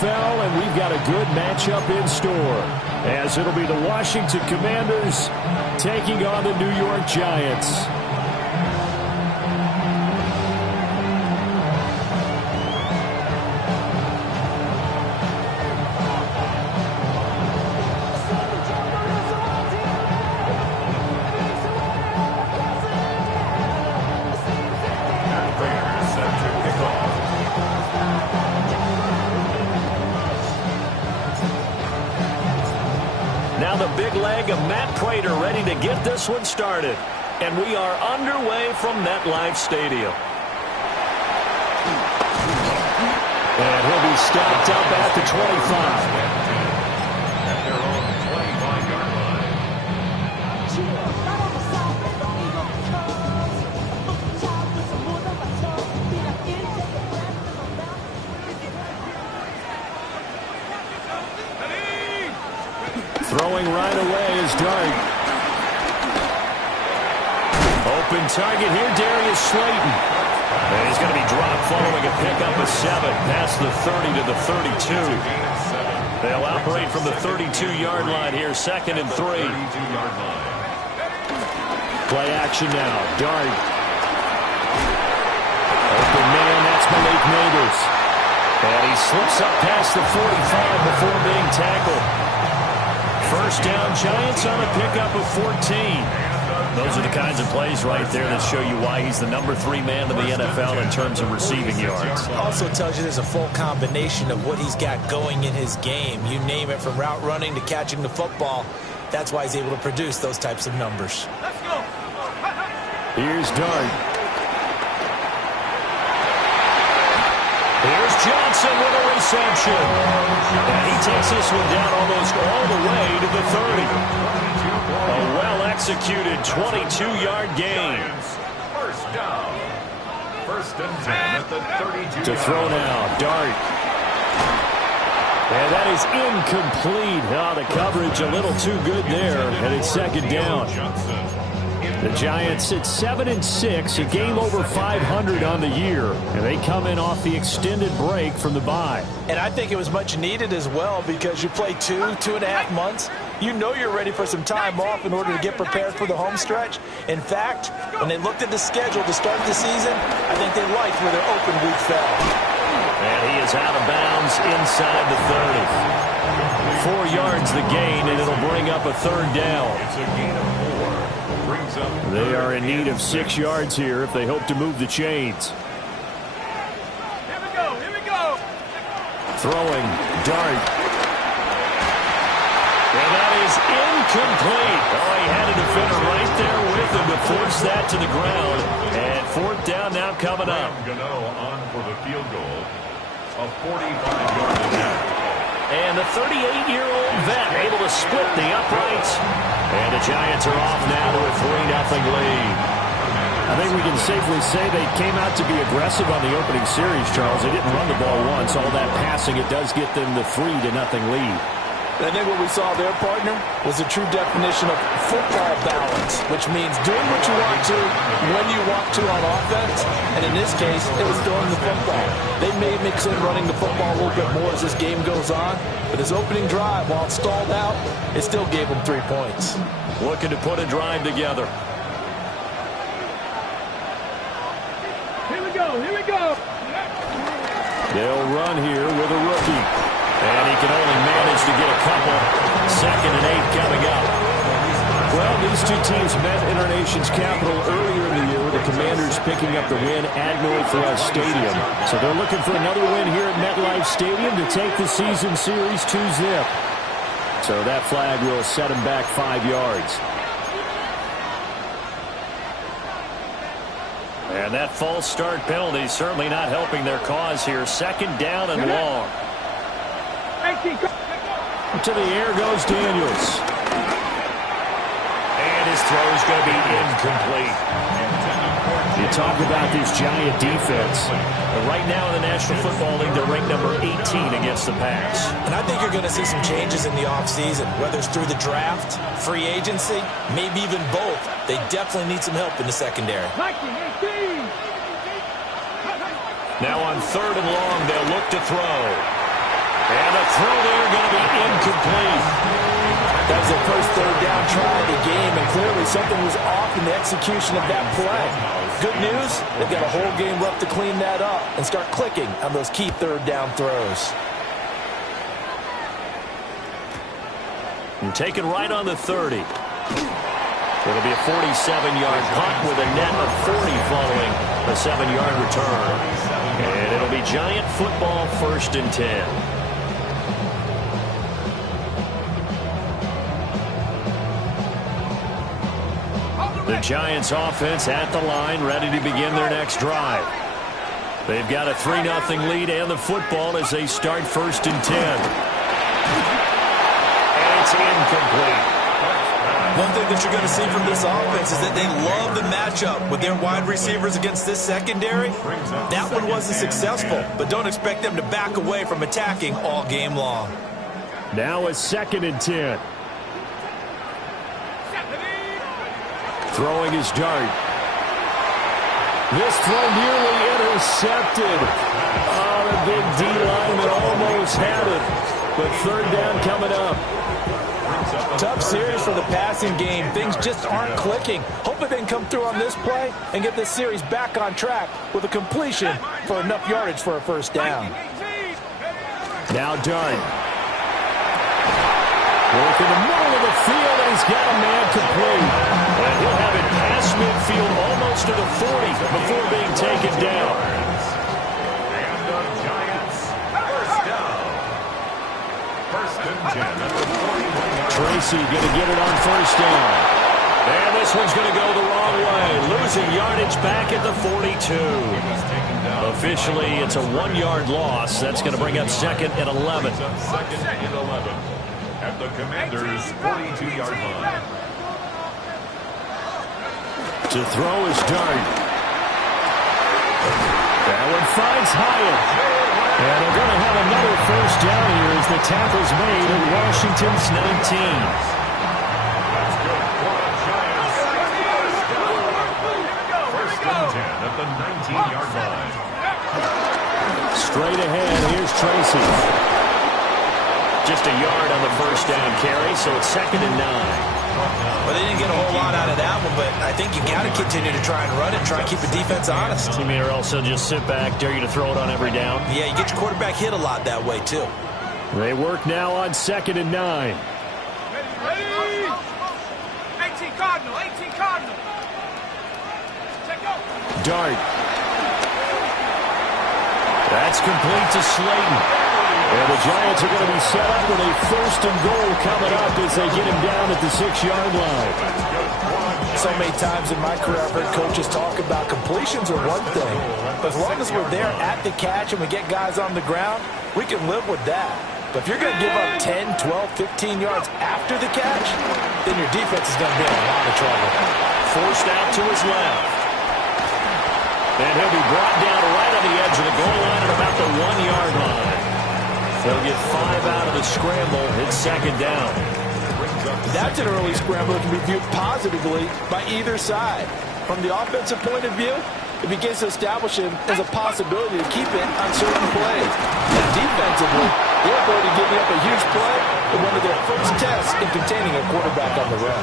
NFL, and we've got a good matchup in store, as it'll be the Washington Commanders taking on the New York Giants. Now the big leg of Matt Prater ready to get this one started. And we are underway from MetLife Stadium. And he'll be stopped up at the 25. At their own 25-yard line. Throwing right away is Dart. Open target here, Darius Slayton. And he's going to be dropped following a pickup of 7 past the 30 to the 32. They'll operate from the 32-yard line here, 2nd and 3. 32-yard line. Play action now. Dart. Open man, that's Malik Neighbors. And he slips up past the 45 before being tackled. First down, Giants on a pickup of 14. Those are the kinds of plays right there that show you why he's the number 3 man in the NFL in terms of receiving yards. Also tells you there's a full combination of what he's got going in his game. You name it, from route running to catching the football. That's why he's able to produce those types of numbers. Let's go. Here's Dart. Here's Johnson with a reception. And he takes this one down almost all the way to the 30. A well-executed 22-yard gain. First down. 1st and 10 at the 32. To throw now, Dart. And that is incomplete. Oh, the coverage a little too good there, and it's 2nd down. The Giants sit 7-6, a game over 500 on the year, and they come in off the extended break from the bye. And I think it was much needed as well, because you play 2.5 months. You know you're ready for some time off in order to get prepared for the home stretch. In fact, when they looked at the schedule to start the season, I think they liked where their open week fell. And he is out of bounds inside the 30. 4 yards the gain, and it'll bring up a 3rd down. It's a gain of 4. Brings up. They are in need of 6 yards here if they hope to move the chains. Here we go. Here we go. Throwing, Dart. And that is incomplete. Oh, he had a defender right there with him to force that to the ground. And 4th down now coming up. Gano on for the field goal. A 45-yard attempt. And the 38-year-old vet able to split the uprights. And the Giants are off now to a 3-0 lead. I think we can safely say they came out to be aggressive on the opening series, Charles. They didn't run the ball once. All that passing, it does get them the 3-0 lead. I think what we saw there, partner, was a true definition of football balance, which means doing what you want to when you want to on offense. And in this case, it was throwing the football. They may mix in running the football a little bit more as this game goes on. But his opening drive, while it stalled out, it still gave him 3 points. Looking to put a drive together. Here we go. Here we go. They'll run here with a rookie. And he can only manage to get a couple. 2nd and 8 coming up. Well, these two teams met in our nation's capital earlier in the year, with the Commanders picking up the win at Northwest Stadium. So they're looking for another win here at MetLife Stadium to take the season series 2-0. So that flag will set them back 5 yards. And that false start penalty certainly not helping their cause here. 2nd down and long. To the air goes Daniels. And his throw is going to be incomplete. You talk about this Giant defense. Right now in the National Football League, they're ranked number 18 against the pass. And I think you're going to see some changes in the offseason, whether it's through the draft, free agency, maybe even both. They definitely need some help in the secondary. Now on 3rd and long, they'll look to throw. incomplete. That was their first third down try of the game, and clearly something was off in the execution of that play. Good news, they've got a whole game left to clean that up and start clicking on those key third down throws. And taken right on the 30. It'll be a 47-yard punt with a net of 40 following a 7-yard return. And it'll be Giant football, 1st and 10. The Giants offense at the line, ready to begin their next drive. They've got a 3-0 lead and the football as they start 1st and 10. And it's incomplete. One thing that you're going to see from this offense is that they love the matchup with their wide receivers against this secondary. That one wasn't successful, but don't expect them to back away from attacking all game long. Now a 2nd and 10. Throwing his dart. This throw nearly intercepted. Oh, the big D lineman almost had it. But 3rd down coming up. Tough series for the passing game. Things just aren't clicking. Hoping they can come through on this play and get this series back on track with a completion for enough yardage for a 1st down. Now Dart. Work in the middle of the field, and he's got a man complete. And he'll have it past midfield almost to the 40 before being taken down. And the Giants, 1st down. 1st and 10 at the 41. Tracy going to get it on 1st down. And this one's going to go the wrong way. Losing yardage back at the 42. Officially, it's a 1-yard loss. That's going to bring up 2nd and 11. 2nd and 11 at the Commanders' 42-yard line. To throw his dart. That one finds Hyatt. And they're going to have another 1st down here as the tackle's made at Washington's 19. That's good. Giants. 1st and 10 at the 19-yard line. Straight ahead, here's Tracy. Just a yard on the 1st down carry, so it's 2nd and 9. Well, they didn't get a whole lot out of that one, but I think you got to continue to try and run it, try and keep the defense honest. You mean or else they'll just sit back, dare you to throw it on every down? Yeah, you get your quarterback hit a lot that way, too. They work now on 2nd and 9. Ready? 18 Cardinal, 18 Cardinal. Check out. Dart. That's complete to Slayton. And the Giants are going to be set up with a 1st and goal coming up as they get him down at the 6-yard line. So many times in my career, I've heard coaches talk about completions are one thing. But as long as we're there at the catch and we get guys on the ground, we can live with that. But if you're going to give up 10, 12, 15 yards after the catch, then your defense is going to be in a lot of trouble. Forced out to his left. And he'll be brought down right on the edge of the goal line at about the 1-yard line. They'll get 5 out of the scramble. It's 2nd down. That's an early scramble that can be viewed positively by either side. From the offensive point of view, it begins to establish it as a possibility to keep it on certain plays. And defensively, they're able to give up a huge play in one of their first tests in containing a quarterback on the run.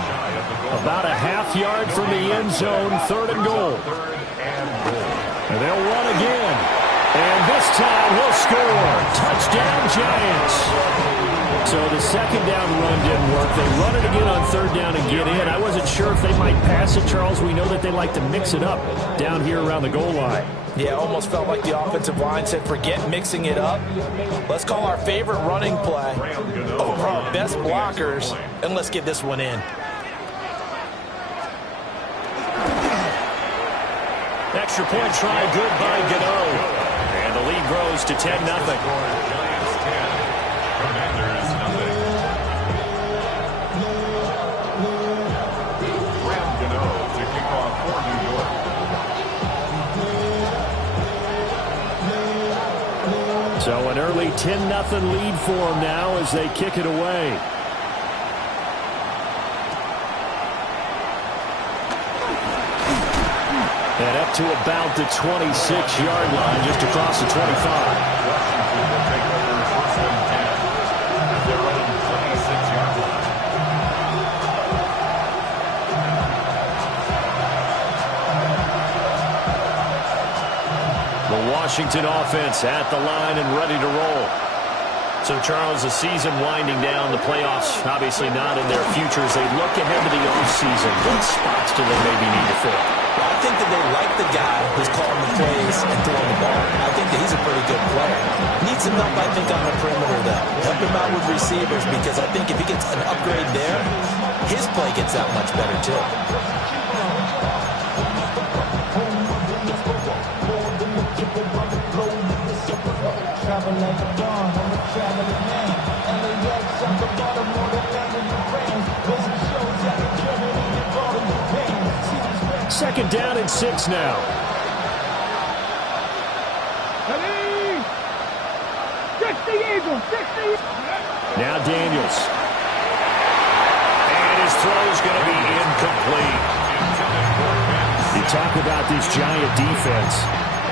About a half yard from the end zone, 3rd and goal. And they'll run again. And this time he'll score. Touchdown, Giants. So the 2nd down run didn't work. They run it again on 3rd down and get in. I wasn't sure if they might pass it, Charles. We know that they like to mix it up down here around the goal line. Yeah, almost felt like the offensive line said, forget mixing it up. Let's call our favorite running play over our best blockers, and let's get this one in. Extra point try good by Gano. And the lead grows to 10-0. Giants 10, Commanders nothing. Graham Gano to kick off for New York. So an early 10-0 lead for them now as they kick it away. And up to about the 26-yard line, just across the 25. Washington will take over 1st and 10. They're running play Washington offense at the line and ready to roll. So, Charles, the season winding down, the playoffs obviously not in their future as they look ahead to the offseason. What spots do they maybe need to fill? I think that they like the guy who's calling the plays and throwing the ball. I think that he's a pretty good player. Needs some help, I think, on the perimeter, though. Help him out with receivers because I think if he gets an upgrade there, his play gets that much better, too. Second down and 6 now. Now Daniels. And his throw is going to be incomplete. You talk about this Giant defense.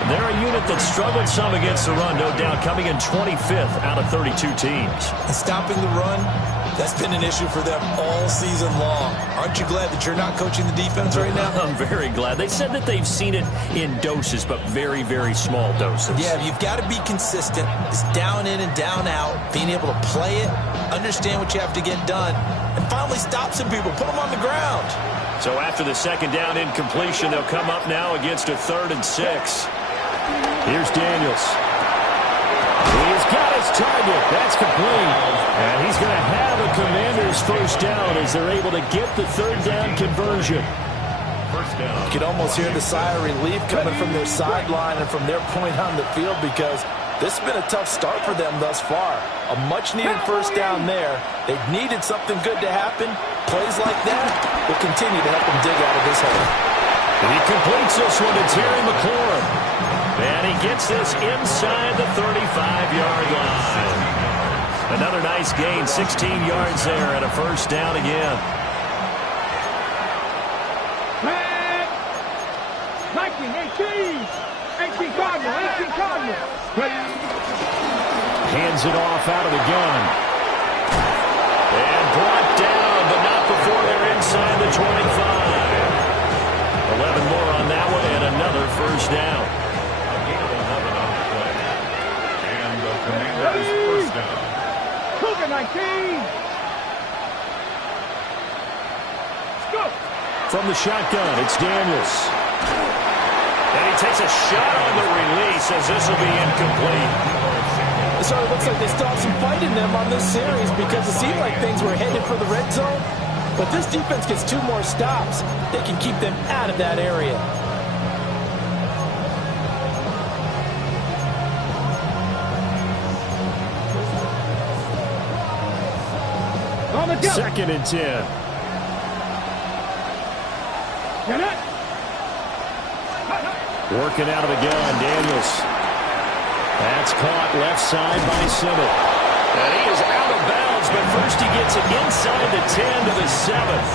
They're a unit that struggled some against the run, no doubt, coming in 25th out of 32 teams. And stopping the run, that's been an issue for them all season long. Aren't you glad that you're not coaching the defense right now? I'm very glad. They said that they've seen it in doses, but very, very small doses. Yeah, you've got to be consistent. It's down in and down out, being able to play it, understand what you have to get done, and finally stop some people, put them on the ground. So after the second down incompletion, they'll come up now against a 3rd and 6. Here's Daniels. He's got his target. That's complete. And he's going to have a Commander's first down as they're able to get the 3rd down conversion. You can almost hear the sigh of relief coming from their sideline and from their point on the field because this has been a tough start for them thus far. A much-needed first down there. They've needed something good to happen. Plays like that will continue to help them dig out of this hole. And he completes this one to Terry McLaurin. And he gets this inside the 35-yard line. Another nice gain, 16 yards there, and a first down again. 18 Cardinal. Hands it off out of the gun. And brought down, but not before they're inside the 25. 11 more on that one, and another first down. And the Commanders' first down. Cougar 19. Let's go. From the shotgun, it's Daniels. And he takes a shot on the release as this will be incomplete. So it looks like they still have some fight in them on this series because it seemed like things were headed for the red zone. But this defense gets 2 more stops. They can keep them out of that area. On the jump. 2nd and 10. Get it. Working out of the gun, Daniels. That's caught left side by Simmons. And he is out of bounds, but first he gets it inside the 10 to the 7th.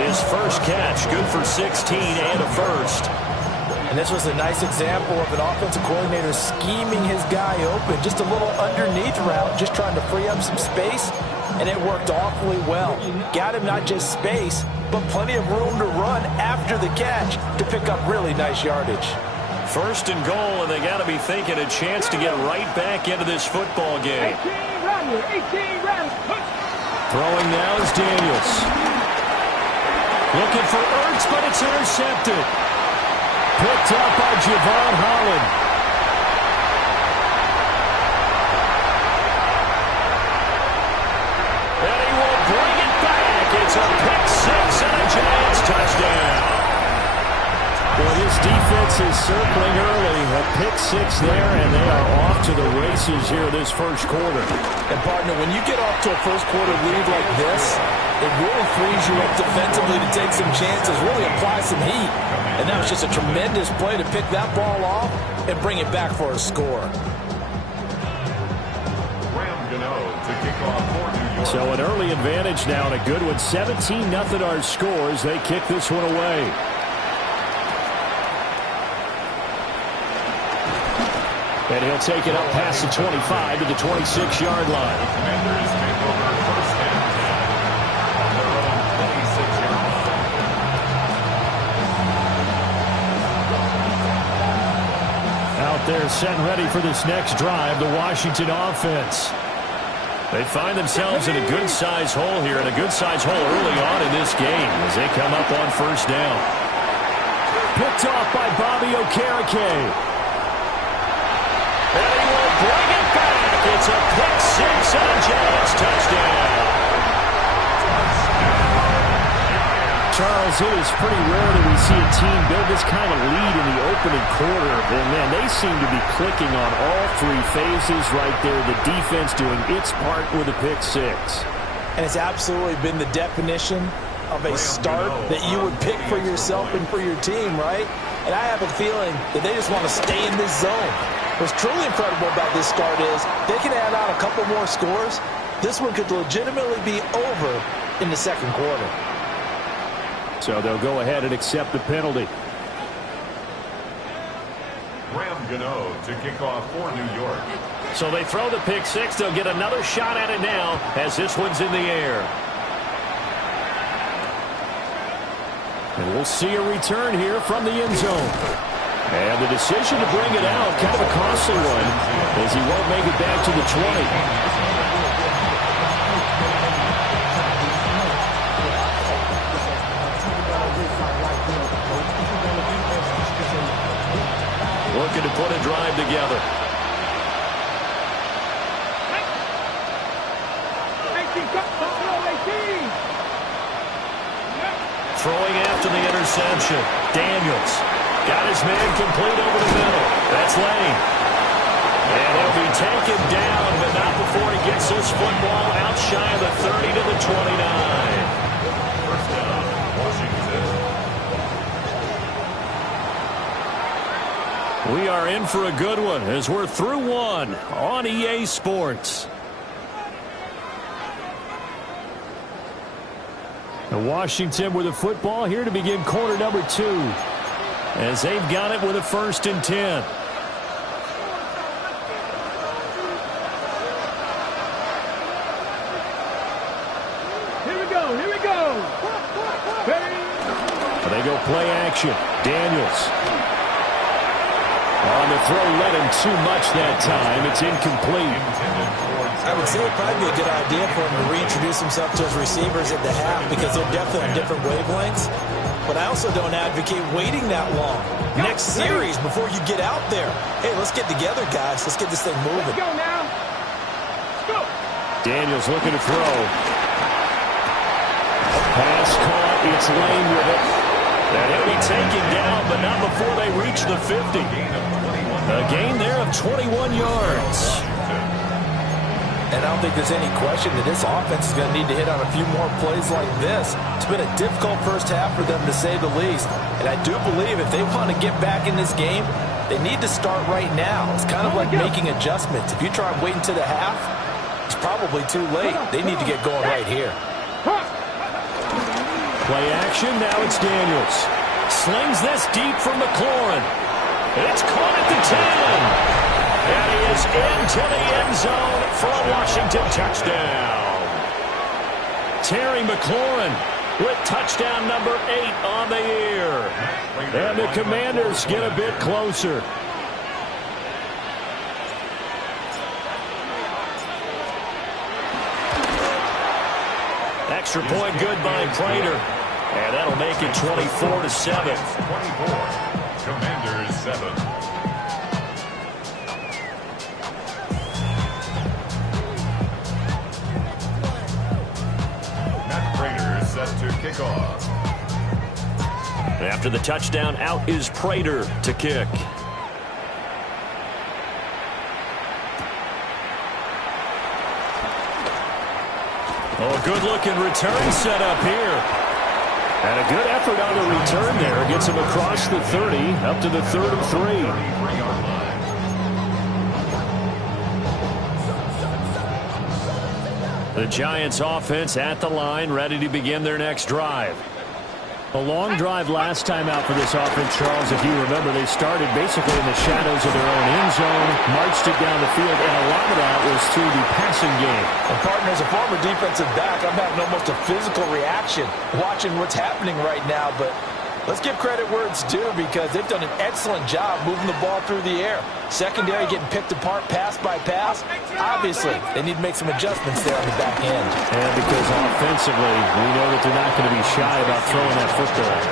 His first catch, good for 16 and a first. And this was a nice example of an offensive coordinator scheming his guy open. Just a little underneath route, just trying to free up some space. And it worked awfully well. Got him not just space, but plenty of room to run after the catch to pick up really nice yardage. First and goal, and they got to be thinking a chance to get right back into this football game. 18 run. Throwing now is Daniels. Looking for Ertz, but it's intercepted. Picked up by Javon Holland. And he will bring it back. It's a pick 6 and a Giants touchdown. Well, this defense is circling early. A pick 6 there, and they are off to the races here this first quarter. And, partner, when you get off to a first-quarter lead like this, it really frees you up defensively to take some chances, really apply some heat. And that was just a tremendous play to pick that ball off and bring it back for a score. So an early advantage now and a good one. 17-0 our scores. They kick this one away. And he'll take it up past the 25 to the 26-yard line. Commanders take over first and 10 on their own 26-yard line. Out They're set and ready for this next drive, the Washington offense. They find themselves in a good-sized hole here, and a good-sized hole early on in this game as they come up on first down. Picked off by Bobby Okereke. And he will bring it back. It's a pick six and a Giants touchdown. Charles, it is pretty rare that we see a team build this kind of lead in the opening quarter. And, man, they seem to be clicking on all three phases right there. The defense doing its part with a pick six. And it's absolutely been the definition of a start that you would pick for yourself and for your team, right? And I have a feeling that they just want to stay in this zone. What's truly incredible about this start is they can add on a couple more scores. This one could legitimately be over in the second quarter. So they'll go ahead and accept the penalty. Graham Gano to kick off for New York. So they throw the pick six. They'll get another shot at it now as this one's in the air. And we'll see a return here from the end zone. And the decision to bring it out, kind of a costly one, as he won't make it back to the 20. Looking to put a drive together. Throwing after the interception. Daniels got his man complete over the middle. That's Lane. And he'll be taken down, but not before he gets this football out shy of the 30 to the 29. First down, Washington. We are in for a good one as we're through one on EA Sports. Washington with the football here to begin quarter number 2. As they've got it with a 1st and 10. Here we go. Here we go. They go play action. Daniels. On the throw, led him too much that time. It's incomplete. I would say it would probably be a good idea for him to reintroduce himself to his receivers at the half because they're definitely on different wavelengths. But I also don't advocate waiting that long. Next series, before you get out there. Hey, let's get together, guys. Let's get this thing moving. Let's go now. Let's go. Daniels looking to throw. Pass caught. It's Lane with it. And he'll be taken down, but not before they reach the 50. A gain there of 21 yards. And I don't think there's any question that this offense is going to need to hit on a few more plays like this. It's been a difficult first half for them, to say the least. And I do believe if they want to get back in this game, they need to start right now. It's kind of like making adjustments. If you try and wait until the half, it's probably too late. They need to get going right here. Play action. Now it's Daniels. Slings this deep for McLaurin. It's caught at the 10. And he is into the end zone for a Washington touchdown. Terry McLaurin with touchdown number 8 on the year. And the Commanders get a bit closer. Extra point good by Prater. And that'll make it 24-7. 24. Commanders 7. Set to kick off. After the touchdown, out is Prater to kick. Oh, good-looking return set up here. And a good effort on the return there. Gets him across the 30, up to the 33. The Giants offense at the line, ready to begin their next drive. A long drive last time out for this offense, Charles. If you remember, they started basically in the shadows of their own end zone, marched it down the field, and a lot of that was through the passing game. And partner, as a former defensive back, I'm having almost a physical reaction watching what's happening right now. But Let's give credit where it's due because they've done an excellent job moving the ball through the air. Secondary getting picked apart pass by pass. Obviously, they need to make some adjustments there on the back end. And because offensively, we know that they're not going to be shy about throwing that football.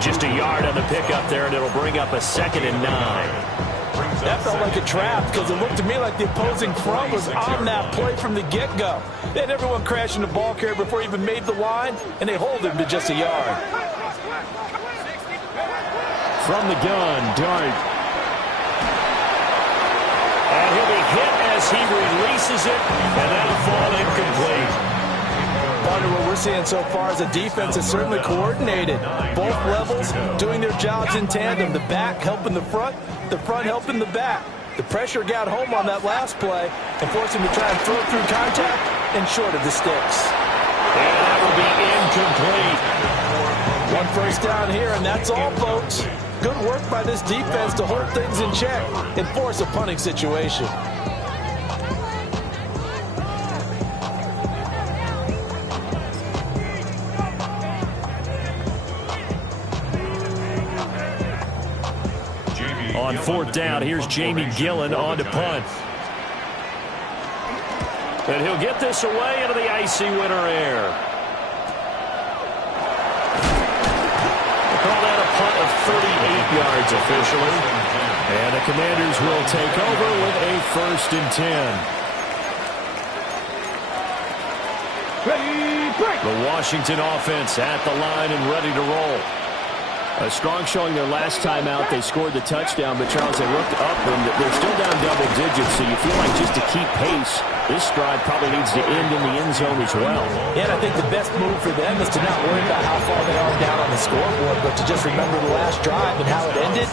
Just a yard on the pickup there, and it'll bring up a 2nd and 9. That felt like a trap because it looked to me like the opposing front was on that play from the get-go. They had everyone crashing the ball carrier before he even made the line, and they hold him to just a yard. From the gun, Dart. And he'll be hit as he releases it, and that'll fall incomplete. Partner, what we're seeing so far is a defense is certainly coordinated. Both levels doing their jobs in tandem. The back helping the front helping the back. The pressure got home on that last play and forced him to try and throw through contact and short of the sticks. And that will be incomplete. 1 first down here, and that's all, folks. Good work by this defense to hold things in check and force a punting situation. On 4th down, here's Jamie Gillen on to punt. And he'll get this away into the icy winter air. We'll call that a punt of 38 yards officially. And the Commanders will take over with a 1st and 10. Ready, break. The Washington offense at the line and ready to roll. A strong showing their last time out. They scored the touchdown, but Charles, they looked up and they're still down double digits, so you feel like just to keep pace, this drive probably needs to end in the end zone as well. Yeah, and I think the best move for them is to not worry about how far they are down on the scoreboard, but to just remember the last drive and how it ended.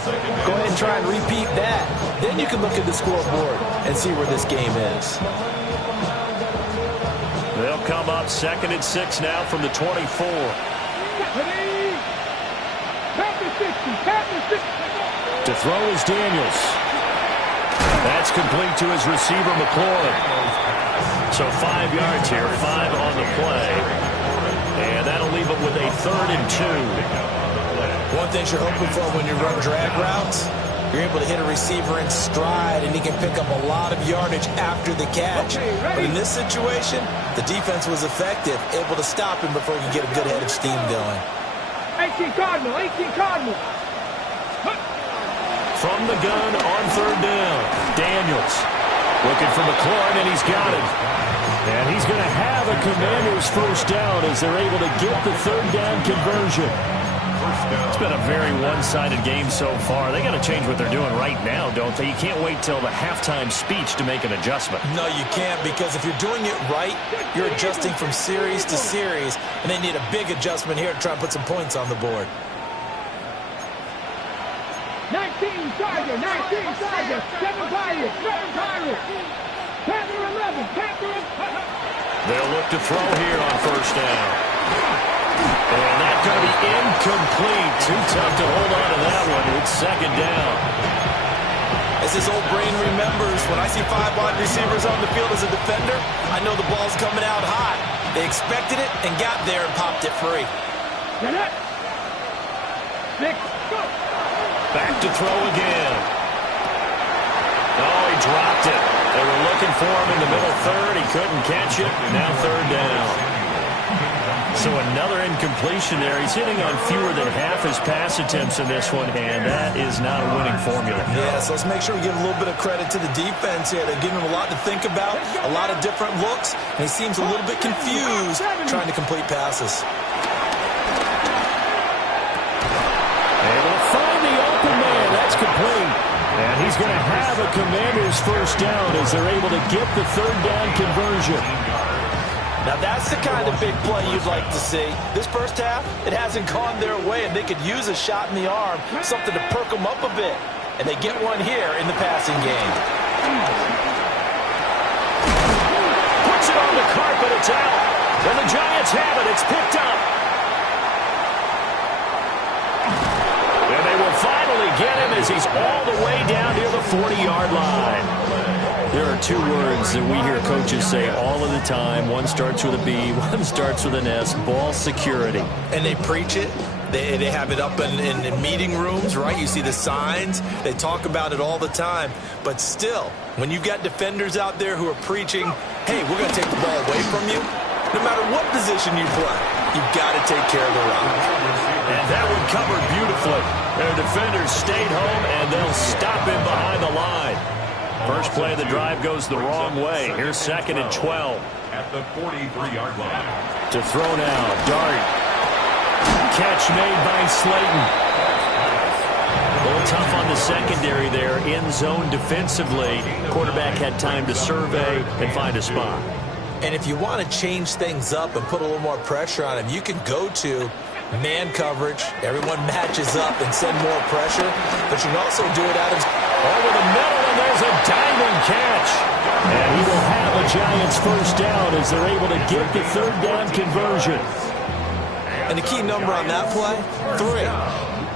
Go ahead and try and repeat that. Then you can look at the scoreboard and see where this game is. They'll come up 2nd and 6 now from the 24. Ready. To throw is Daniels. That's complete to his receiver, McLaurin. So 5 yards here, 5 on the play. And that'll leave him with a 3rd and 2. One thing you're hoping for when you run drag routes, you're able to hit a receiver in stride, and he can pick up a lot of yardage after the catch. But in this situation, the defense was effective, able to stop him before he could get a good head of steam going. 18 Cardinal, 18 Cardinal. From the gun on 3rd down, Daniels looking for McLaurin, and he's got it. And he's going to have a Commanders 1st down as they're able to get the 3rd down conversion. It's been a very one-sided game so far. They got to change what they're doing right now, don't they? You can't wait till the halftime speech to make an adjustment. No, you can't, because if you're doing it right, you're adjusting from series to series, and they need a big adjustment here to try and put some points on the board. 19 Tiger, 19 Tiger, 7 Pirates, 7 Pirates. Panther 11, Panther 11. They'll look to throw here on 1st down. And that's going to be incomplete. Too tough to hold on to that one. It's 2nd down. As his old brain remembers, when I see 5 wide receivers on the field as a defender, I know the ball's coming out hot. They expected it and got there and popped it free. Get it. 6, go. Back to throw again. Oh, he dropped it. They were looking for him in the middle 3rd. He couldn't catch it. Now 3rd down. So another incompletion there. He's hitting on fewer than half his pass attempts in this one, and that is not a winning formula. Yeah, so let's make sure we give a little bit of credit to the defense here. They're giving him a lot to think about, a lot of different looks, and he seems a little bit confused trying to complete passes. Able to find the open man. That's complete. And he's going to have a Commanders 1st down as they're able to get the 3rd down conversion. Now that's the kind of big play you'd like to see. This first half, it hasn't gone their way, and they could use a shot in the arm, something to perk them up a bit. And they get one here in the passing game. Puts it on the carpet, it's out. And the Giants have it, it's picked up. And they will finally get him as he's all the way down near the 40-yard line. There are 2 words that we hear coaches say all of the time. One starts with a B, one starts with an S, ball security. And they preach it, They have it up in meeting rooms, right? You see the signs. They talk about it all the time. But still, when you've got defenders out there who are preaching, hey, we're going to take the ball away from you, no matter what position you play, you've got to take care of the rock. And that one covered beautifully. Their defenders stayed home, and they'll stop him behind the line. First play of the drive goes the wrong way. Here's 2nd and 12. At the 43-yard line. To throw now, Dart. Catch made by Slayton. A little tough on the secondary there. In zone defensively. Quarterback had time to survey and find a spot. And if you want to change things up and put a little more pressure on him, you can go to man coverage. Everyone matches up and send more pressure. But you can also do it out of over the middle, and there's a diamond catch. And he will have a Giants first down as they're able to get the 3rd down conversion. And the key number on that play, 3.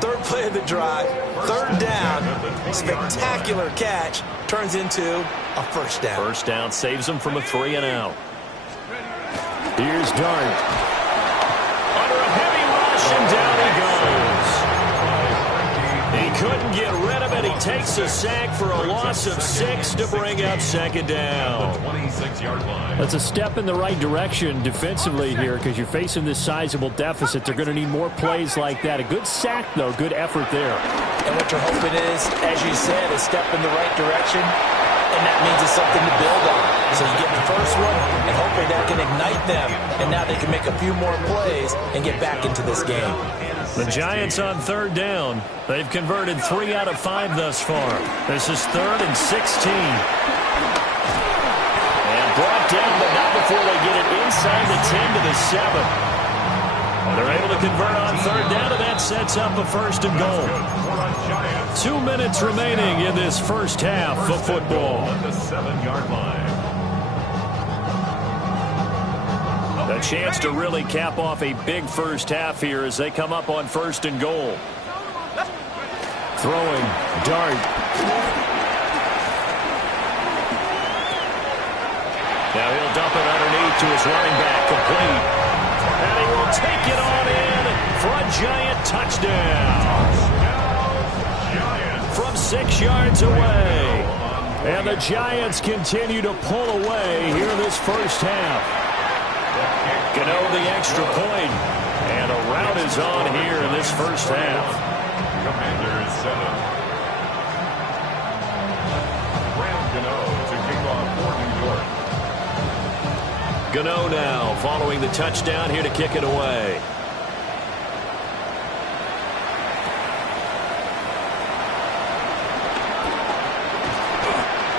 3rd play of the drive, 3rd down, spectacular catch, turns into a first down. First down saves them from a 3-and-out. Here's Dart. Under a heavy rush, and down he goes. He couldn't get rid of it. He takes a sack for a loss of 6 to bring up 2nd down. 26-yard line. That's a step in the right direction defensively here because you're facing this sizable deficit. They're going to need more plays like that. A good sack, though. Good effort there. And what you're hoping is, as you said, a step in the right direction, and that means it's something to build on. So you get the first one, and hopefully that can ignite them, and now they can make a few more plays and get back into this game. The Giants on 3rd down. They've converted 3 out of 5 thus far. This is 3rd and 16. And brought down, but not before they get it inside the 10 to the 7. They're able to convert on 3rd down, and that sets up a 1st and goal. 2 minutes remaining in this first half of football. At the 7-yard line. A chance to really cap off a big first half here as they come up on 1st and goal. Throwing, Dart. Now he'll dump it underneath to his running back, complete. And he will take it on in for a Giant touchdown. From 6 yards away. And the Giants continue to pull away here in this first half. Gano the extra point, and a rout is on here in this first half. Commanders set up. Graham Gano to kick off for New York. Gano now following the touchdown here to kick it away.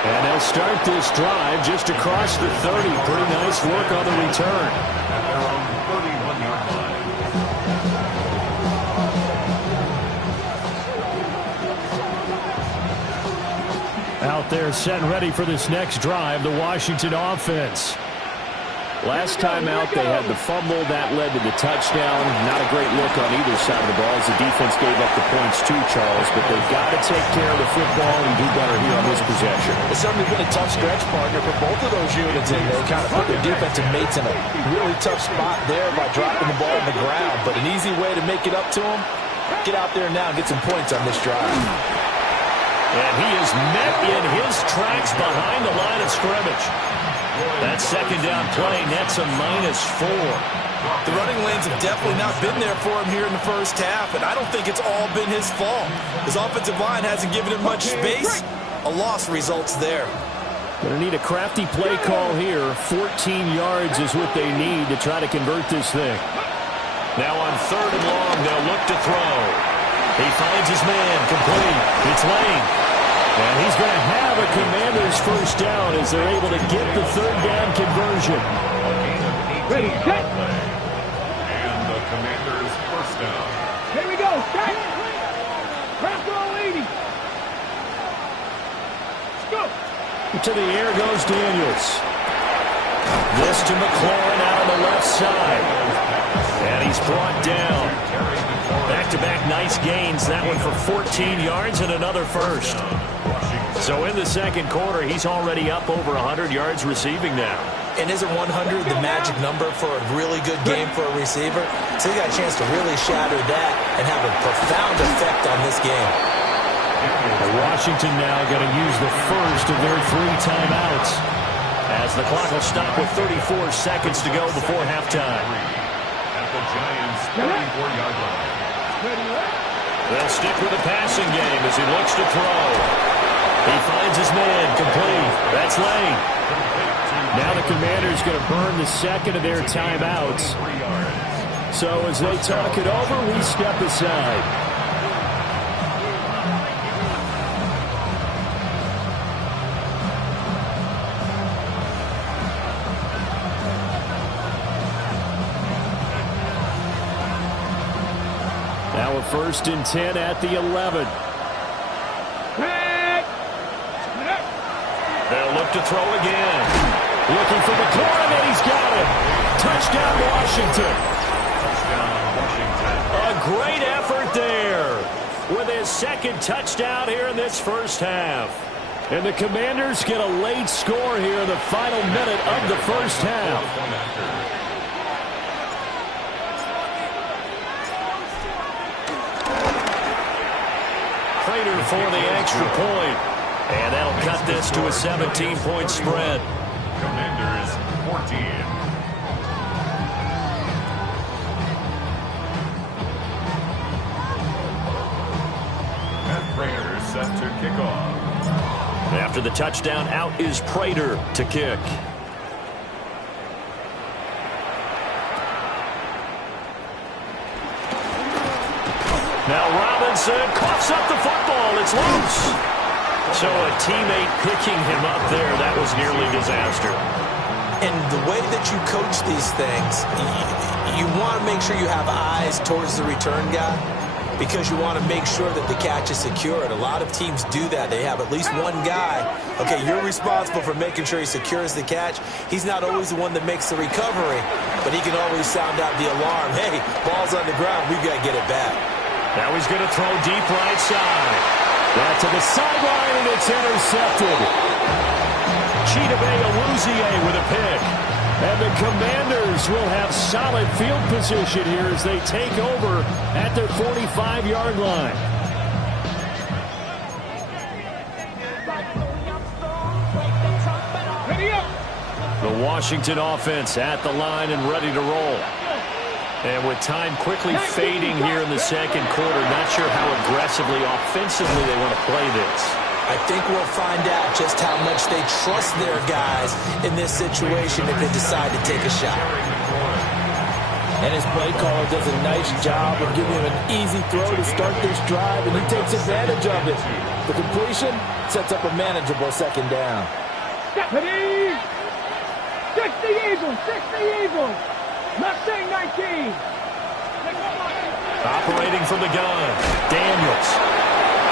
And they'll start this drive just across the 30. Pretty nice work on the return. At their own 31-yard line. Out there set and ready for this next drive, the Washington offense. Last time out, they had the fumble. That led to the touchdown. Not a great look on either side of the ball as the defense gave up the points too, Charles. But they've got to take care of the football and do better here on this possession. It's certainly been a tough stretch, partner, for both of those units, and they kind of put their defensive mates in a really tough spot there by dropping the ball on the ground. But an easy way to make it up to them, get out there now and get some points on this drive. And he is met in his tracks behind the line of scrimmage. That 2nd down play nets a -4. The running lanes have definitely not been there for him here in the first half, and I don't think it's all been his fault. His offensive line hasn't given him much space. A loss results there. Going to need a crafty play call here. 14 yards is what they need to try to convert this thing. Now on 3rd and long, they'll look to throw. He finds his man, complete. It's Lane. And he's going to have a Commanders first down as they're able to get the 3rd down conversion. Ready, set. And the Commanders first down. Here we go, set. Press all 80. Let's go. To the air goes Daniels. This to McLaurin out on the left side. And he's brought down. Back-to-back nice gains. That one for 14 yards and another first. So in the second quarter, he's already up over 100 yards receiving now. And isn't 100 the magic number for a really good game for a receiver? So he got a chance to really shatter that and have a profound effect on this game. Washington now going to use the first of their 3 timeouts, as the clock will stop with 34 seconds to go before halftime. At the Giants' 34-yard line. They'll stick with the passing game as he looks to throw. He finds his man, complete. That's Lane. Now the Commanders going to burn the second of their timeouts. So as they talk it over, we step aside. Now a 1st and 10 at the 11. They'll look to throw again. Looking for McLaurin, and he's got it. Touchdown, Washington. A great effort there with his 2nd touchdown here in this first half. And the Commanders get a late score here in the final minute of the first half. Prater for the extra point. And that'll cut this to a 17-point spread. Commanders 14. And Prater set to kick off. After the touchdown, out is Prater to kick. Now Robinson coughs up the football. It's loose. So a teammate picking him up there, that was nearly disaster. And the way that you coach these things, you want to make sure you have eyes towards the return guy because you want to make sure that the catch is secured. A lot of teams do that. They have at least one guy. Okay, you're responsible for making sure he secures the catch. He's not always the one that makes the recovery, but he can always sound out the alarm. Hey, ball's on the ground. We've got to get it back. Now he's going to throw deep right side. Back to the sideline, and it's intercepted. Chidobe with a pick. And the Commanders will have solid field position here as they take over at their 45-yard line. The Washington offense at the line and ready to roll. And with time quickly fading here in the second quarter, not sure how aggressively, offensively they want to play this. I think we'll find out just how much they trust their guys in this situation if they decide to take a shot. And his play caller does a nice job of giving him an easy throw to start this drive, and he takes advantage of it. The completion sets up a manageable 2nd down. 60 Eagles, 60 Eagles. Mustang 19. Operating from the gun, Daniels.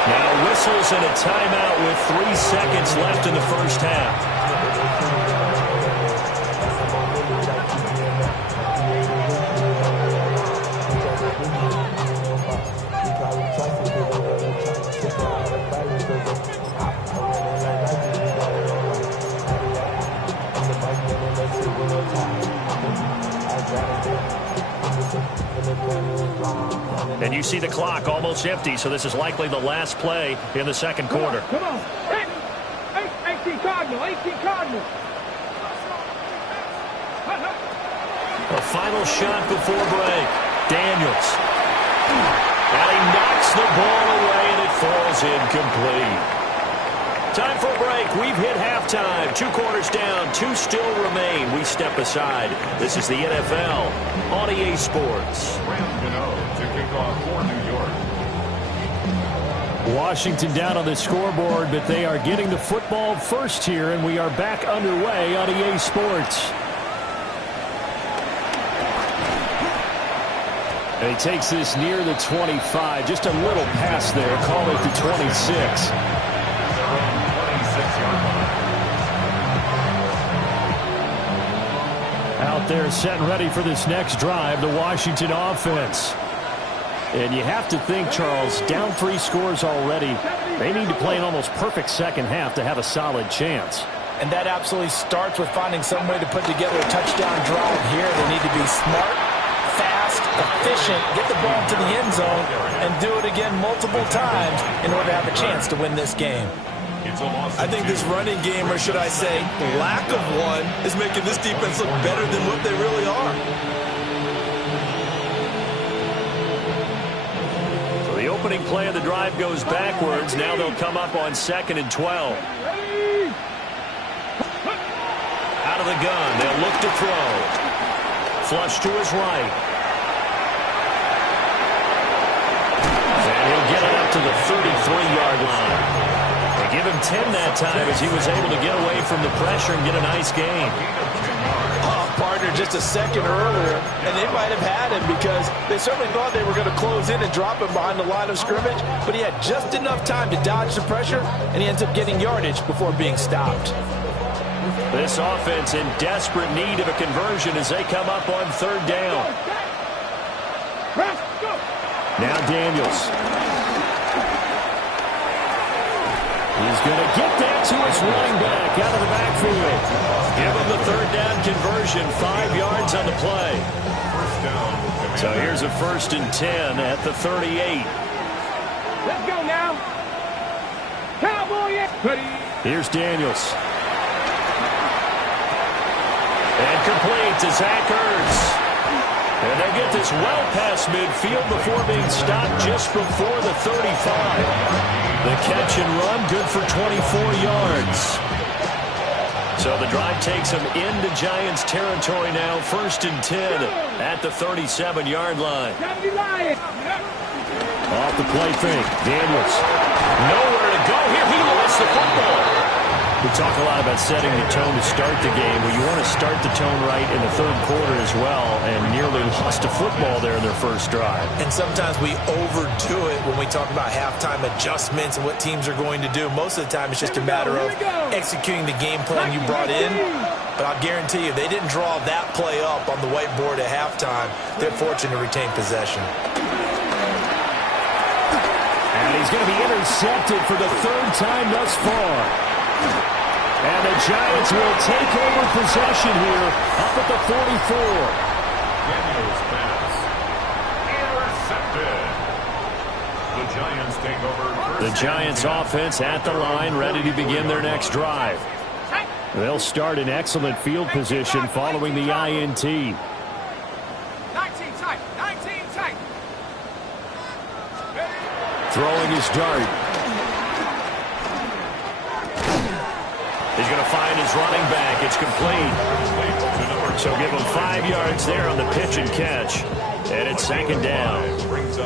Now whistles and a timeout with 3 seconds left in the first half. And you see the clock almost empty, so this is likely the last play in the second quarter. Come on. 18 Cardinal, 18 Cardinal. A final shot before break. Daniels. And he knocks the ball away, and it falls incomplete. Time for a break. We've hit halftime. 2 quarters down. 2 still remain. We step aside. This is the NFL on EA Sports. To kick off for New York. Washington down on the scoreboard, but they are getting the football first here, and we are back underway on EA Sports. And he takes this near the 25. Just a little pass there. Call it the 26. Out there set and ready for this next drive, the Washington offense. And you have to think, Charles, down 3 scores already. They need to play an almost perfect second half to have a solid chance. And that absolutely starts with finding some way to put together a touchdown drive here. They need to be smart, fast, efficient, get the ball to the end zone, and do it again multiple times in order to have a chance to win this game. I think this running game, or should I say lack of one, is making this defense look better than what they really are. So the opening play of the drive goes backwards. Now they'll come up on 2nd and 12. Out of the gun, they'll look to throw. Flush to his right. And he'll get it up to the 33-yard line. They give him 10 that time as he was able to get away from the pressure and get a nice gain. Partner just a second earlier, and they might have had him because they certainly thought they were going to close in and drop him behind the line of scrimmage, but he had just enough time to dodge the pressure, and he ends up getting yardage before being stopped. This offense in desperate need of a conversion as they come up on 3rd down. Now Daniels. He's going to get that to his running back out of the backfield. Give him the 3rd down conversion, 5 yards on the play. So here's a 1st and 10 at the 38. Let's go now. Cowboy. Here's Daniels. And complete to Zach Ertz. And they get this well past midfield before being stopped just before the 35. The catch and run, good for 24 yards. So the drive takes them into Giants territory now. 1st and 10 at the 37-yard line. Off the play fake. Daniels. Nowhere to go here. He lost the football. We talk a lot about setting the tone to start the game. Well, you want to start the tone right in the 3rd quarter as well, and nearly lost a football there in their first drive. And sometimes we overdo it when we talk about halftime adjustments and what teams are going to do. Most of the time, it's just a matter of executing the game plan you brought in. But I'll guarantee you, they didn't draw that play up on the whiteboard at halftime. They're fortunate to retain possession. And he's going to be intercepted for the 3rd time thus far. And the Giants will take over possession here up at the 44. Daniels pass. Intercepted. The Giants take over. The Giants offense at the line, ready to begin their next drive. They'll start in excellent field position following the INT. 19 tight. 19 tight. Throwing his dart. He's going to find his running back. It's complete. So give him 5 yards there on the pitch and catch. And it's 2nd down.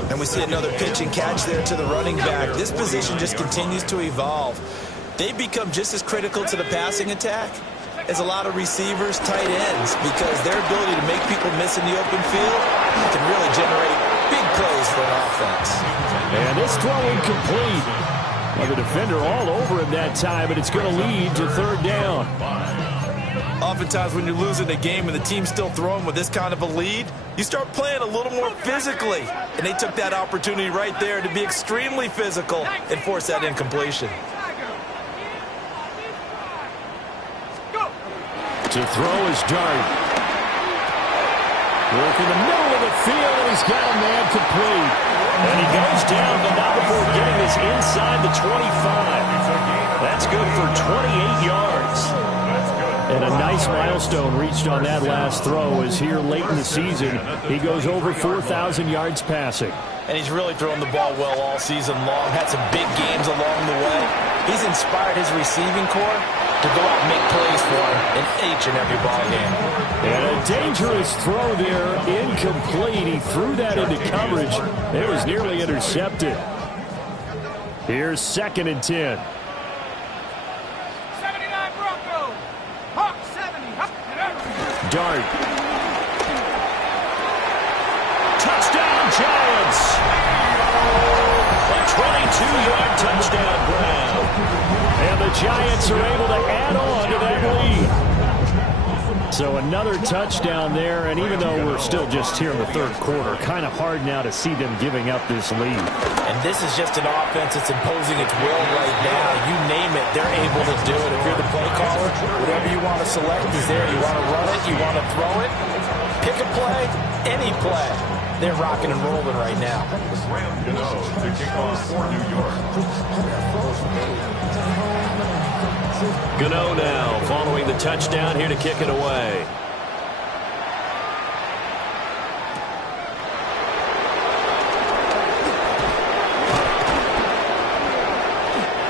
And we see another pitch and catch there to the running back. This position just continues to evolve. They've become just as critical to the passing attack as a lot of receivers, tight ends, because their ability to make people miss in the open field can really generate big plays for an offense. And this throw incomplete. Well, the defender all over him that time, and it's going to lead to 3rd down. Oftentimes when you're losing a game and the team's still throwing with this kind of a lead, you start playing a little more physically. And they took that opportunity right there to be extremely physical and force that incompletion. To throw his dart. Work in the middle of the field, and he's got a man complete. And he goes down, but not before getting this inside the 25. That's good for 28 yards. And a nice milestone reached on that last throw as here late in the season, he goes over 4,000 yards passing. And he's really thrown the ball well all season long. Had some big games along the way. He's inspired his receiving corps to go out and make plays for him in each and every ball game. And a dangerous throw there, incomplete. He threw that into coverage. It was nearly intercepted. Here's 2nd and 10. 79 Broncos. Hawk 70. Dart. Touchdown, Giants. A 22-yard touchdown grab. And the Giants are able to add on to that lead. So another touchdown there, and even though we're still just here in the third quarter, kind of hard now to see them giving up this lead. And this is just an offense that's imposing its will right now. You name it, they're able to do it. If you're the play caller, whatever you want to select is there. You want to run it, you want to throw it, pick a play, any play. They're rocking and rolling right now. Graham Gano to kick off for New York. Gano now following the touchdown here to kick it away.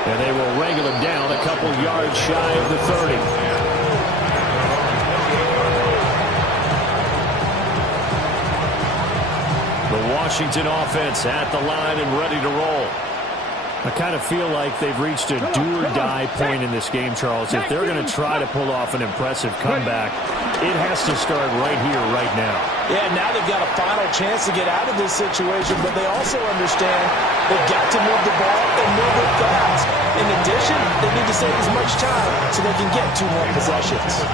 And they will wrangle him down a couple yards shy of the 30. The Washington offense at the line and ready to roll. I kind of feel like they've reached a do-or-die point in this game, Charles. If they're going to try to pull off an impressive comeback, it has to start right here, right now. Yeah, now they've got a final chance to get out of this situation, but they also understand they've got to move the ball and move it fast. In addition, they need to save as much time so they can get 2 more possessions.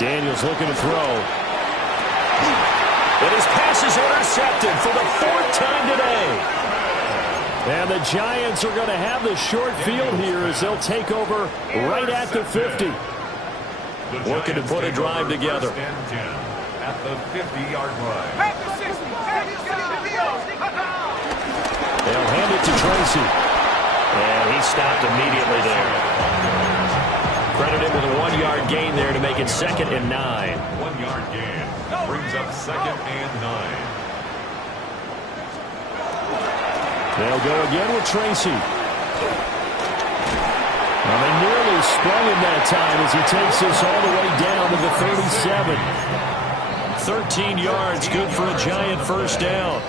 Daniels looking to throw. And his pass is intercepted for the 4th time today. And the Giants are going to have the short field here as they'll take over right at the 50. Looking to put a drive together. At the 50-yard line. They'll hand it to Tracy. And he stopped immediately there. Credit him with a 1-yard gain there to make it 2nd and 9. 1-yard gain brings up 2nd and 9. They'll go again with Tracy. Well, they nearly sprung him that time as he takes this all the way down to the 37. 13 yards, good for a Giant first down.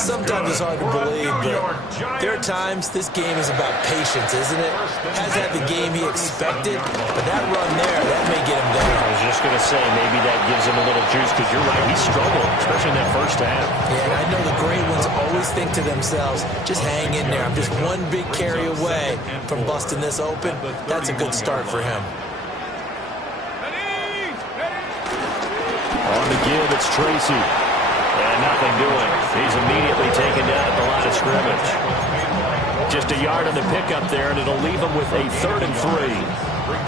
Sometimes it's hard to believe, but there are times this game is about patience, isn't it? Hasn't had the game he expected, but that run there, that may get him down. I was just going to say, maybe that gives him a little juice, because you're right, he struggled, especially in that first half. Yeah, and I know the great ones always think to themselves, just hang in there. I'm just one big carry away from busting this open. That's a good start for him. On the give, it's Tracy. And nothing doing. He's immediately taken down at the line of scrimmage. Just a yard on the pickup there, and it'll leave him with a 3rd and 3.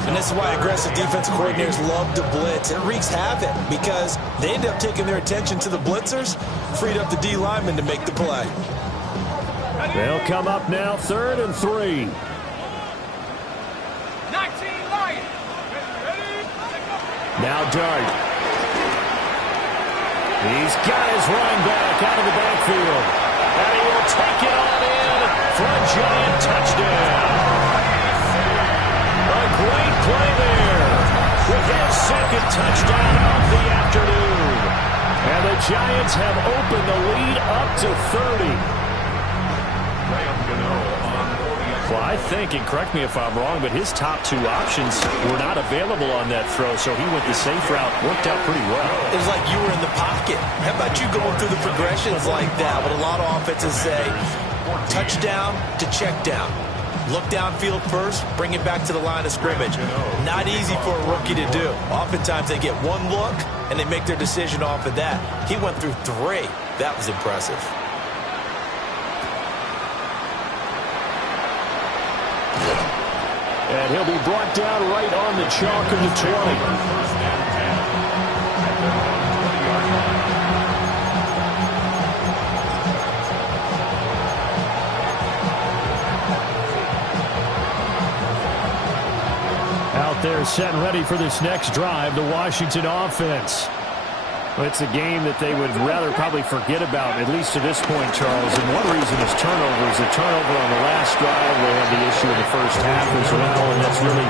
And this is why aggressive defense coordinators love to blitz. It wreaks havoc because they end up taking their attention to the blitzers, freed up the D lineman to make the play. They'll come up now, 3rd and 3. 19 Lions. Now Dart. He's got his running back out of the backfield. And he will take it on in for a Giant touchdown. A great play there with his 2nd touchdown of the afternoon. And the Giants have opened the lead up to 30. Well, I think, and correct me if I'm wrong, but his top 2 options were not available on that throw, so he went the safe route. Worked out pretty well. It was like you were in the pocket. How about you going through the progressions like that? But a lot of offenses say touchdown to check down. Look downfield first, bring it back to the line of scrimmage. Not easy for a rookie to do. Oftentimes they get one look, and they make their decision off of that. He went through 3. That was impressive. And he'll be brought down right on the chalk of the 20. Out there set and ready for this next drive, the Washington offense. Well, it's a game that they would rather probably forget about, at least to this point, Charles. And one reason is turnovers. The turnover on the last drive, they had the issue in the first half as well, and that's really,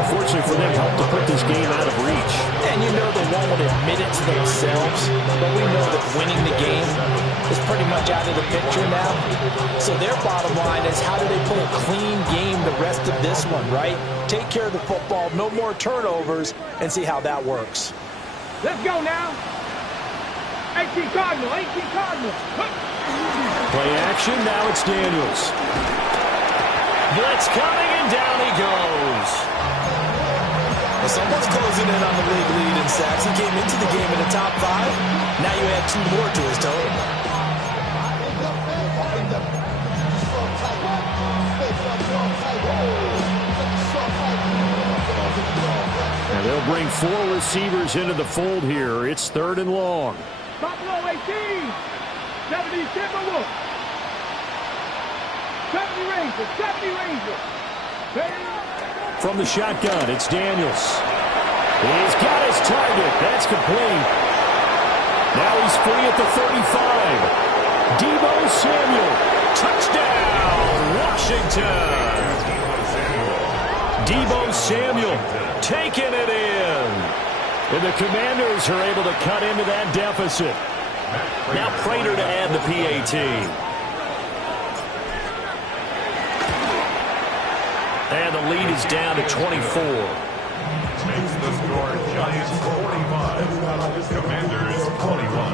unfortunately for them, helped to put this game out of reach. And you know they won't admit it to themselves, but we know that winning the game is pretty much out of the picture now. So their bottom line is, how do they play a clean game the rest of this one, right? Take care of the football, no more turnovers, and see how that works. Let's go now. 18 Cardinal, 18 Cardinal. Play action, now it's Daniels. Blitz coming, and down he goes. Well, someone's closing in on the league lead in sacks. He came into the game in the top 5. Now you add 2 more to his total. And they'll bring 4 receivers into the fold here. It's 3rd and long. Buffalo 18. 70 Timberwolves. 70 Rangers. 70 Rangers. From the shotgun, it's Daniels. He's got his target. That's complete. Now he's free at the 35. Deebo Samuel. Touchdown, Washington. Deebo Samuel taking it in. And the Commanders are able to cut into that deficit. Now Prater to add the PAT. And the lead is down to 24. Makes the score Giants 45, Commanders 21.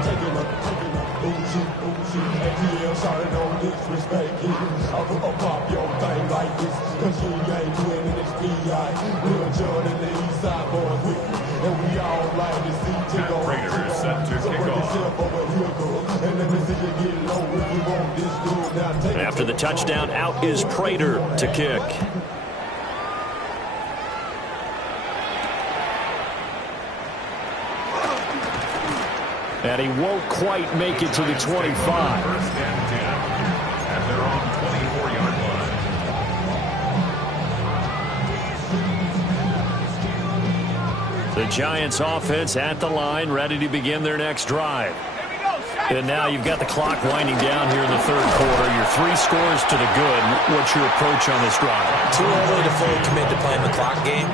Raiders set to kick off. After the touchdown, out is Prater to kick. And he won't quite make it to the 25. First and 10. And they're on 24-yard line. The Giants offense at the line, ready to begin their next drive. And now you've got the clock winding down here in the 3rd quarter. You're 3 scores to the good. What's your approach on this drive? Too early to fully commit to playing the clock game.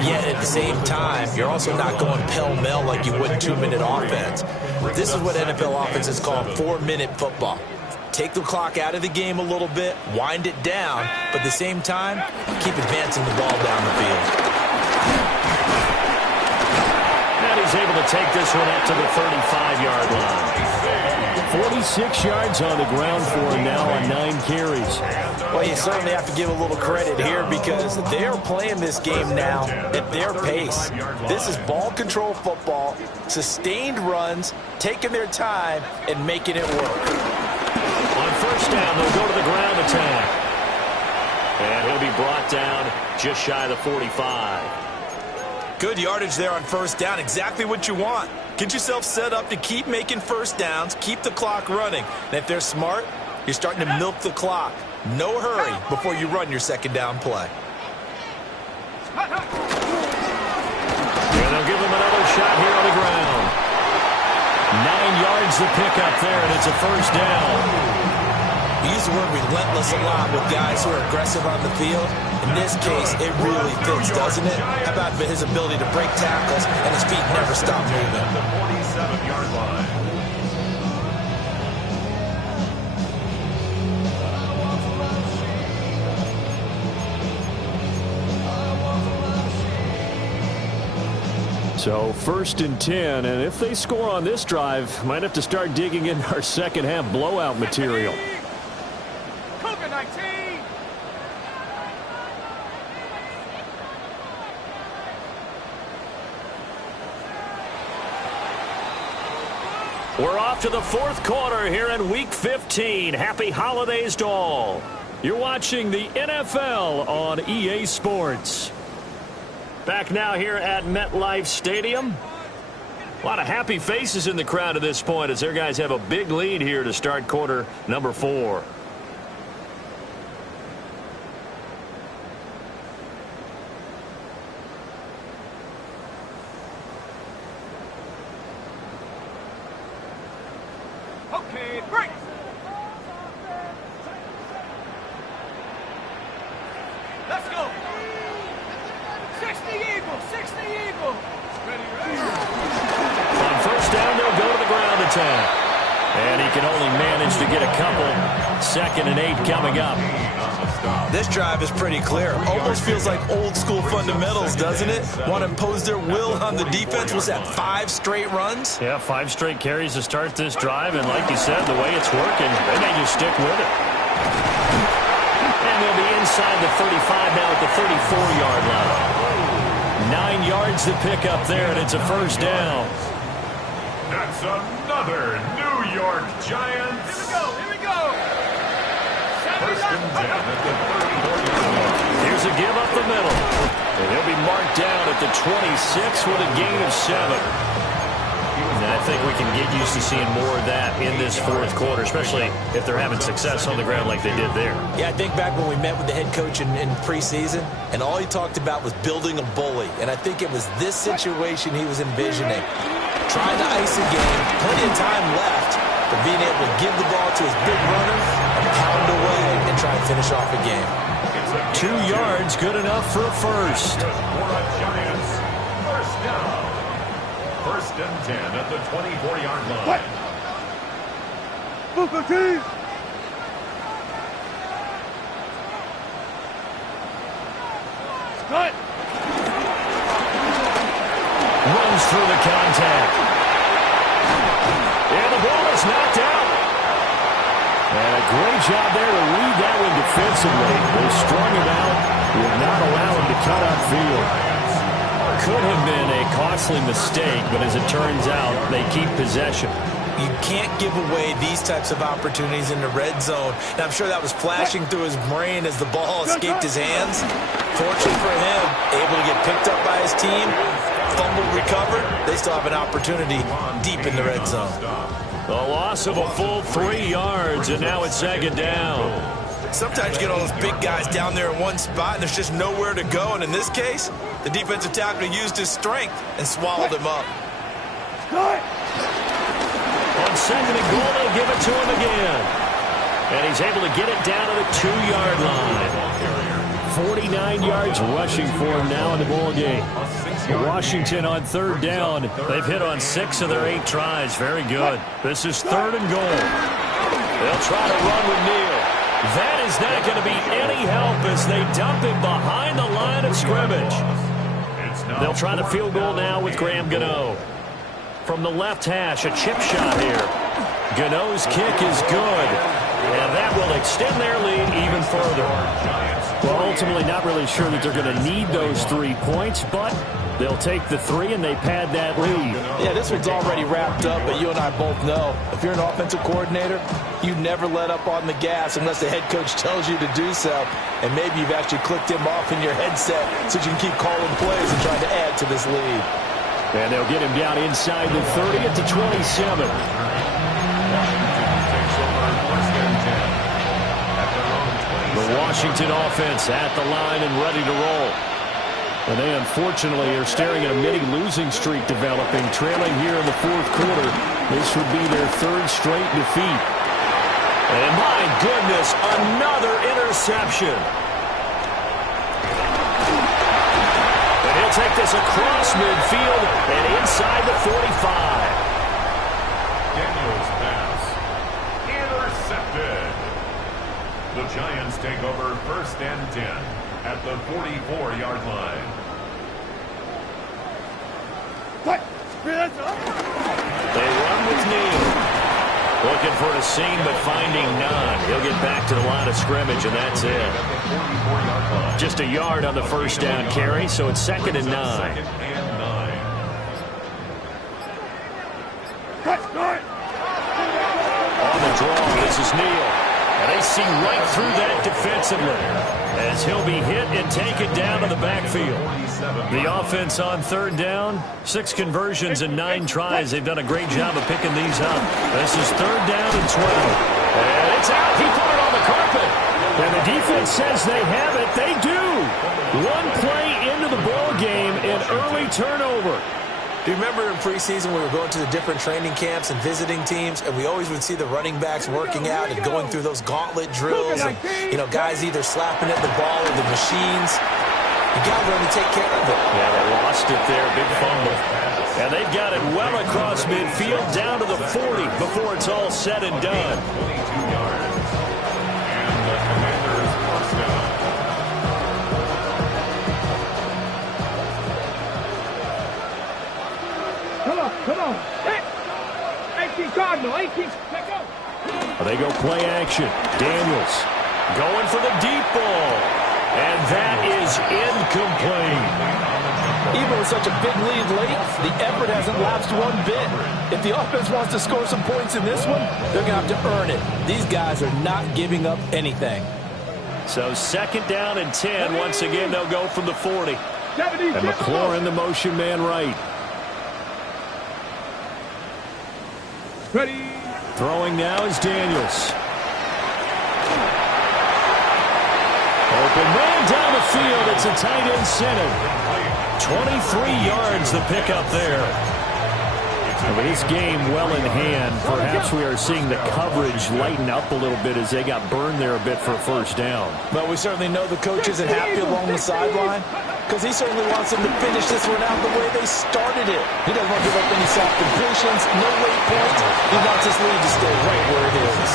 Yet at the same time, you're also not going pell-mell like you would in 2-minute offense. This is what NFL offenses call 4-minute football. Take the clock out of the game a little bit, wind it down, but at the same time, keep advancing the ball down the field. And he's able to take this one up to the 35-yard line. 46 yards on the ground for him now on 9 carries. Well, you certainly have to give a little credit here because they're playing this game now at their pace. This is ball control football, sustained runs, taking their time, and making it work. On first down, they'll go to the ground attack. And he'll be brought down just shy of the 45. Good yardage there on first down. Exactly what you want. Get yourself set up to keep making first downs, keep the clock running. And if they're smart, you're starting to milk the clock. No hurry before you run your second down play. And they'll give him another shot here on the ground. 9 yards to pick up there, and it's a first down. We use the word relentless a lot with guys who are aggressive on the field. In this case, it really fits, doesn't it? How about his ability to break tackles and his feet never stop moving? The 47-yard line. So 1st and 10, and if they score on this drive, might have to start digging in our second half blowout material. Cougar 19. We're off to the 4th quarter here in Week 15. Happy holidays to all. You're watching the NFL on EA Sports. Back now here at MetLife Stadium. A lot of happy faces in the crowd at this point as their guys have a big lead here to start quarter number 4. On first down, they'll go to the ground attack. And he can only manage to get a couple. 2nd and 8 coming up. This drive is pretty clear. Almost feels like old school fundamentals, doesn't it? Want to impose their will on the defense. Was that 5 straight runs? Yeah, 5 straight carries to start this drive. And like you said, the way it's working, they may just stick with it. And they'll be inside the 35 now at the 34-yard line. 9 yards to pick up there, and it's a first down. That's another New York Giants. Here we go. First and 10 at the 34-yard line. Here's a give up the middle. And he'll be marked down at the 26 with a gain of 7. And I think we can get used to seeing more of that in this fourth quarter, especially if they're having success on the ground like they did there. Yeah, I think back when we met with the head coach in preseason, and all he talked about was building a bully. And I think it was this situation he was envisioning. Trying to ice a game, plenty of time left, but being able to give the ball to his big runner and pound away and try and finish off a game. 2 yards, good enough for a first. Giants. First down. First and 10 at the 24-yard line. Booker T. Cut. Runs through the contact. And the ball is knocked out. And a great job there to read that one defensively. They strung him out, would not allow him to cut upfield. Could have been a costly mistake, but as it turns out, they keep possession. You can't give away these types of opportunities in the red zone. And I'm sure that was flashing through his brain as the ball escaped his hands. Fortunately for him, able to get picked up by his team, fumble recovered. They still have an opportunity deep in the red zone. A loss of a full 3 yards, and now it's 2nd down. Sometimes you get all those big guys down there in one spot, and there's just nowhere to go. And in this case, the defensive tackle used his strength and swallowed him up. On 2nd and goal, they'll give it to him again. And he's able to get it down to the 2-yard line. 49 yards rushing for him now in the ball game. Washington on 3rd down. They've hit on 6 of their 8 tries. Very good. This is 3rd and goal. They'll try to run with Neal. That is not going to be any help as they dump him behind the line of scrimmage. They'll try the field goal now with Graham Gano. From the left hash, a chip shot here. Gano's kick is good. And that will extend their lead even further. Well, ultimately not really sure that they're going to need those 3 points, but they'll take the 3 and they pad that lead. Yeah, this one's already wrapped up, but you and I both know if you're an offensive coordinator, you never let up on the gas unless the head coach tells you to do so. And maybe you've actually clicked him off in your headset so you can keep calling plays and trying to add to this lead. And they'll get him down inside the 30 at the 27. The Washington offense at the line and ready to roll. And they unfortunately are staring at a mini losing streak developing, trailing here in the fourth quarter. This would be their 3rd straight defeat. And my goodness, another interception. And he'll take this across midfield and inside the 45. Daniel's pass intercepted. The Giants take over 1st and 10 at the 44-yard line. They run with Neal. Looking for a seam, but finding none. He'll get back to the line of scrimmage, and that's it. Just a yard on the first down carry, so it's 2nd and 9. On the draw, this is Neal. And they see right through that defensively as he'll be hit and taken down to the backfield. The offense on 3rd down, 6 conversions and 9 tries. They've done a great job of picking these up. This is 3rd down and 12. And it's out. He put it on the carpet. And the defense says they have it. They do. 1 play into the ball game, an early turnover. Do you remember in preseason we were going to the different training camps and visiting teams, and we always would see the running backs working out and going through those gauntlet drills, and, you know, guys either slapping at the ball or the machines. You got to learn to take care of it. Yeah, they lost it there. Big fumble. And they've got it well across midfield down to the 40 before it's all said and done. 22 yards. And the Commanders first down. Come on. 18 Cardinal, 18. Let go. They go play action. Daniels Going for the deep ball. And that is incomplete. Even with such a big lead late, the effort hasn't lapsed one bit. If the offense wants to score some points in this one, they're going to have to earn it. These guys are not giving up anything. So second down and 10. Once again, they'll go from the 40. and McLaurin the motion man right. Ready. Throwing now is Daniels. Open man down the field. It's a tight end center. 23 yards the pickup there. With this game well in hand, perhaps we are seeing the coverage lighten up a little bit as they got burned there a bit for a first down. But we certainly know the coach isn't happy along the sideline because he certainly wants them to finish this one out the way they started it. He doesn't want to give up any soft completions, no late points. He wants his lead to stay right where it is.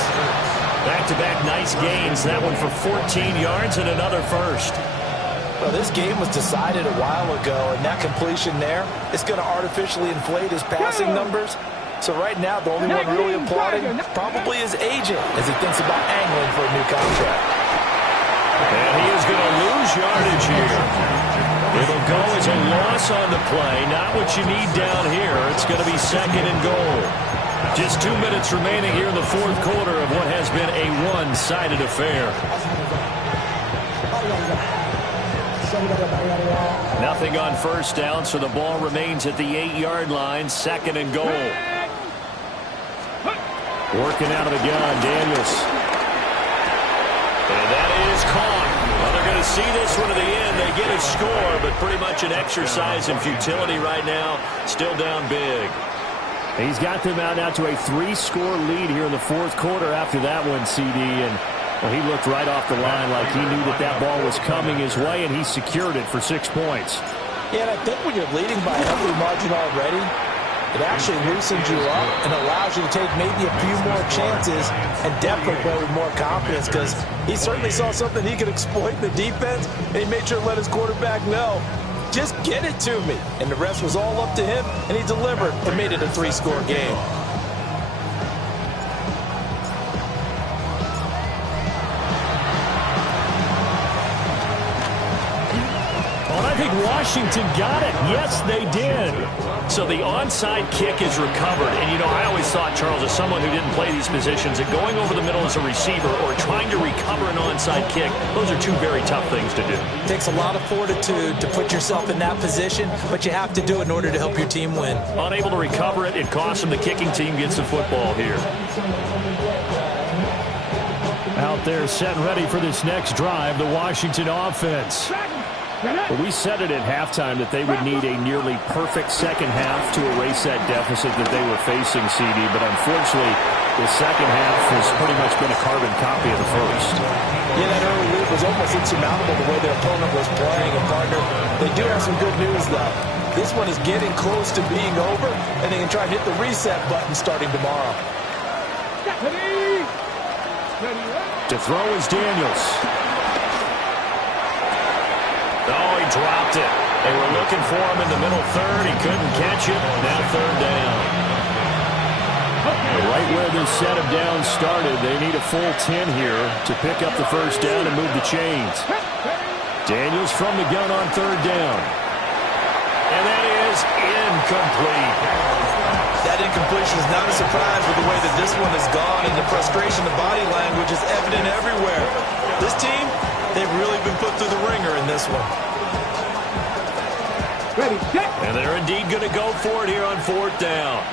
Back-to-back nice gains. That one for 14 yards and another first. Well, this game was decided a while ago, and that completion there is going to artificially inflate his passing numbers. So right now, the only one really applauding probably his agent as he thinks about angling for a new contract. And he is going to lose yardage here. It'll go as a loss on the play. Not what you need down here. It's going to be second and goal. Just 2 minutes remaining here in the fourth quarter of what has been a one-sided affair. Nothing on first down, so the ball remains at the 8-yard line. Second and goal. Working out of the gun, Daniels. And that is caught. Well, they're going to see this one to the end. They get a score, but pretty much an exercise in futility right now. Still down big. He's got them out now to a 3-score lead here in the fourth quarter after that one, CD. And well, he looked right off the line like he knew that that ball was coming his way, and he secured it for 6 points. Yeah, and I think when you're leading by a healthy margin already, it actually loosens you up and allows you to take maybe a few more chances and definitely play with more confidence because he certainly saw something he could exploit in the defense, and he made sure to let his quarterback know, just get it to me. And the rest was all up to him, and he delivered and made it a 3-score game. I think Washington got it. Yes, they did. So the onside kick is recovered. And, you know, I always thought, Charles, as someone who didn't play these positions, that going over the middle as a receiver or trying to recover an onside kick, those are two very tough things to do. It takes a lot of fortitude to put yourself in that position, but you have to do it in order to help your team win. Unable to recover it, it costs them. The kicking team gets the football here. Out there set and ready for this next drive, the Washington offense. Well, we said it at halftime that they would need a nearly perfect second half to erase that deficit that they were facing, CD. But unfortunately, the second half has pretty much been a carbon copy of the first. Yeah, that early lead was almost insurmountable the way their opponent was playing. And, partner, they do have some good news, though. This one is getting close to being over, and they can try and hit the reset button starting tomorrow. To throw is Daniels. Oh, he dropped it. They were looking for him in the middle third. He couldn't catch it. Now third down. Right where this set of downs started, they need a full 10 here to pick up the first down and move the chains. Daniels from the gun on third down. And that is incomplete. That incompletion is not a surprise with the way that this one has gone, and the frustration, the body language is evident everywhere. This team, they've really been put through the ringer in this one. Ready, set. And they're indeed going to go for it here on fourth down.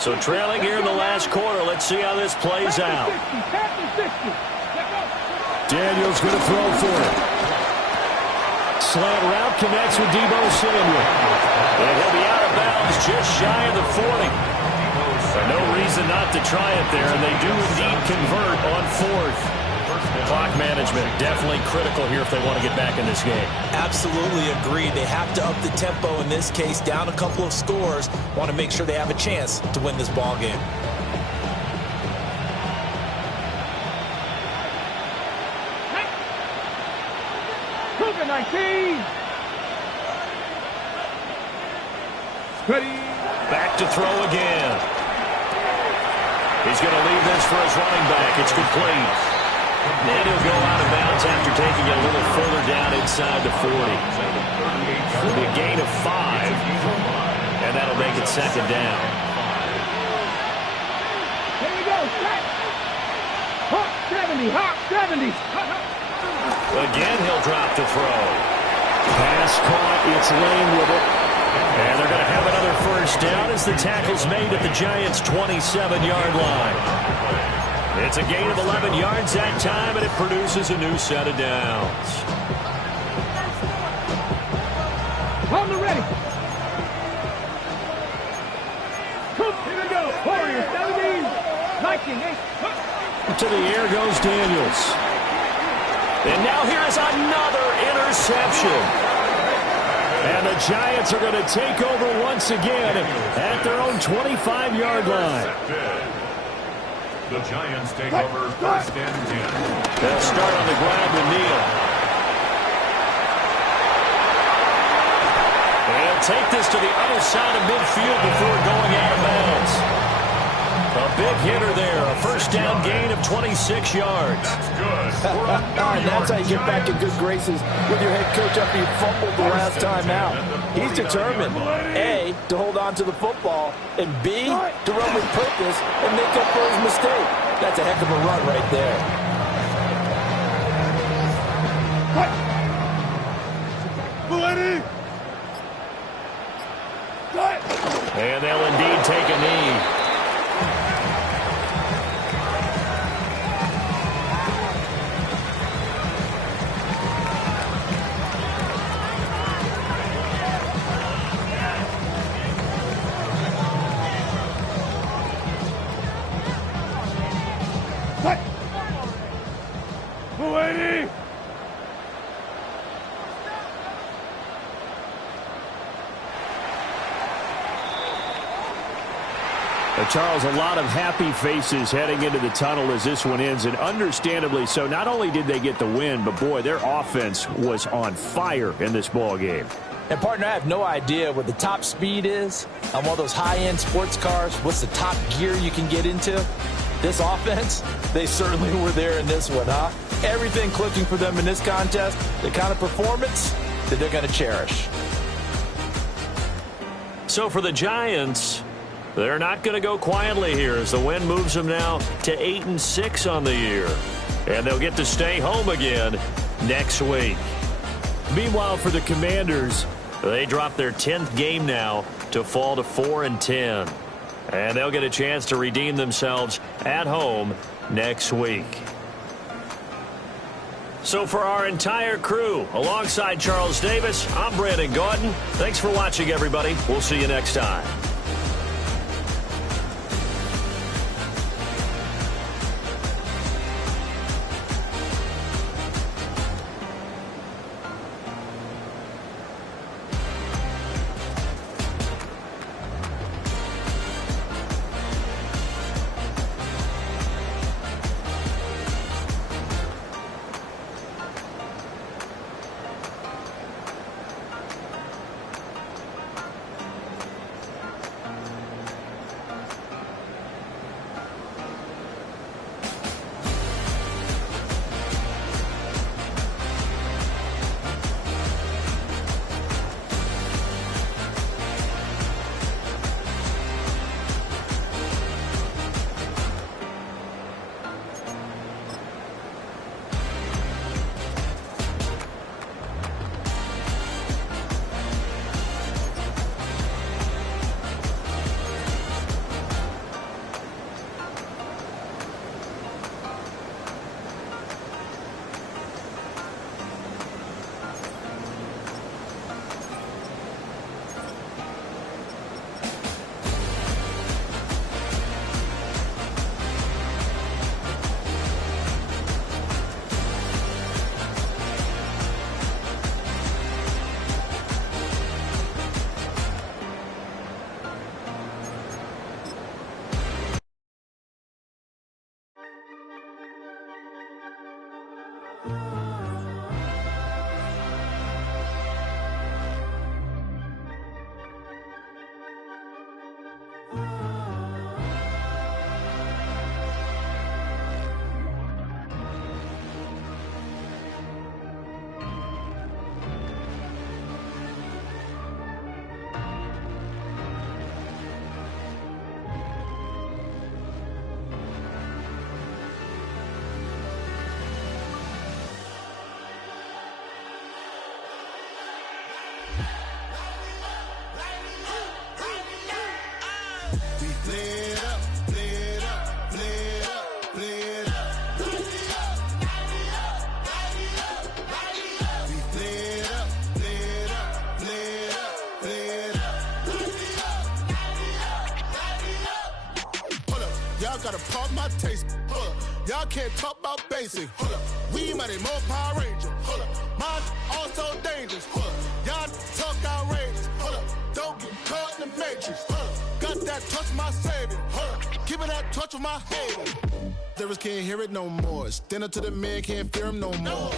So trailing here in the last quarter. Let's see how this plays out. Daniels going to throw for it. Slant route connects with Deebo Samuel. And he'll be out of bounds just shy of the 40. No reason not to try it there, and they do indeed convert on fourth. Clock management. Definitely critical here if they want to get back in this game. Absolutely agreed. They have to up the tempo in this case, down a couple of scores. Want to make sure they have a chance to win this ball game. Cougar 19. Ready. Back to throw again. He's going to leave this for his running back. It's complete. And he'll go out of bounds after taking it a little further down inside the 40. It'll be a gain of 5. And that'll make it second down. Here we go. Set. Hawk 70. Hawk 70. Again, he'll drop the throw. Pass caught. It's Lane with it. And they're going to have another first down as the tackle's made at the Giants' 27-yard line. It's a gain of 11 yards that time, and it produces a new set of downs. On the ready. Here we go. Warriors 17. 19. To the air goes Daniels. And now here is another interception. And the Giants are going to take over once again at their own 25-yard line. The Giants take over first and 10. They'll start on the ground with Neal. They'll take this to the other side of midfield before going out of bounds. A big hitter there. A first down gain of 26 yards. That's good. And that's how you get back in good graces with your head coach after you fumbled the last time out. He's determined, A, to hold on to the football, and B, to run with purpose and make up for his mistake. That's a heck of a run right there. And they'll indeed take a knee. Charles, a lot of happy faces heading into the tunnel as this one ends, and understandably so. Not only did they get the win, but, boy, their offense was on fire in this ball game. And, partner, I have no idea what the top speed is on one of those high-end sports cars. What's the top gear you can get into? This offense, they certainly were there in this one, huh? Everything clicking for them in this contest, the kind of performance that they're going to cherish. So for the Giants, they're not going to go quietly here as the win moves them now to 8-6 on the year. And they'll get to stay home again next week. Meanwhile, for the Commanders, they drop their 10th game now to fall to 4-10. And they'll get a chance to redeem themselves at home next week. So for our entire crew, alongside Charles Davis, I'm Brandon Gaudin. Thanks for watching, everybody. We'll see you next time. my taste. Hold up. Y'all can't talk about basic. Hold up. We mighty more Power Ranger. Hold up. Mine also dangerous. Hold up. Y'all talk outrageous. Hold up. Don't get caught in the matrix. Hold up. Got that touch of my savior. Hold up. Give me that touch of my haters. Lyrics can't hear it no more. Stand up to the man, can't fear him no more.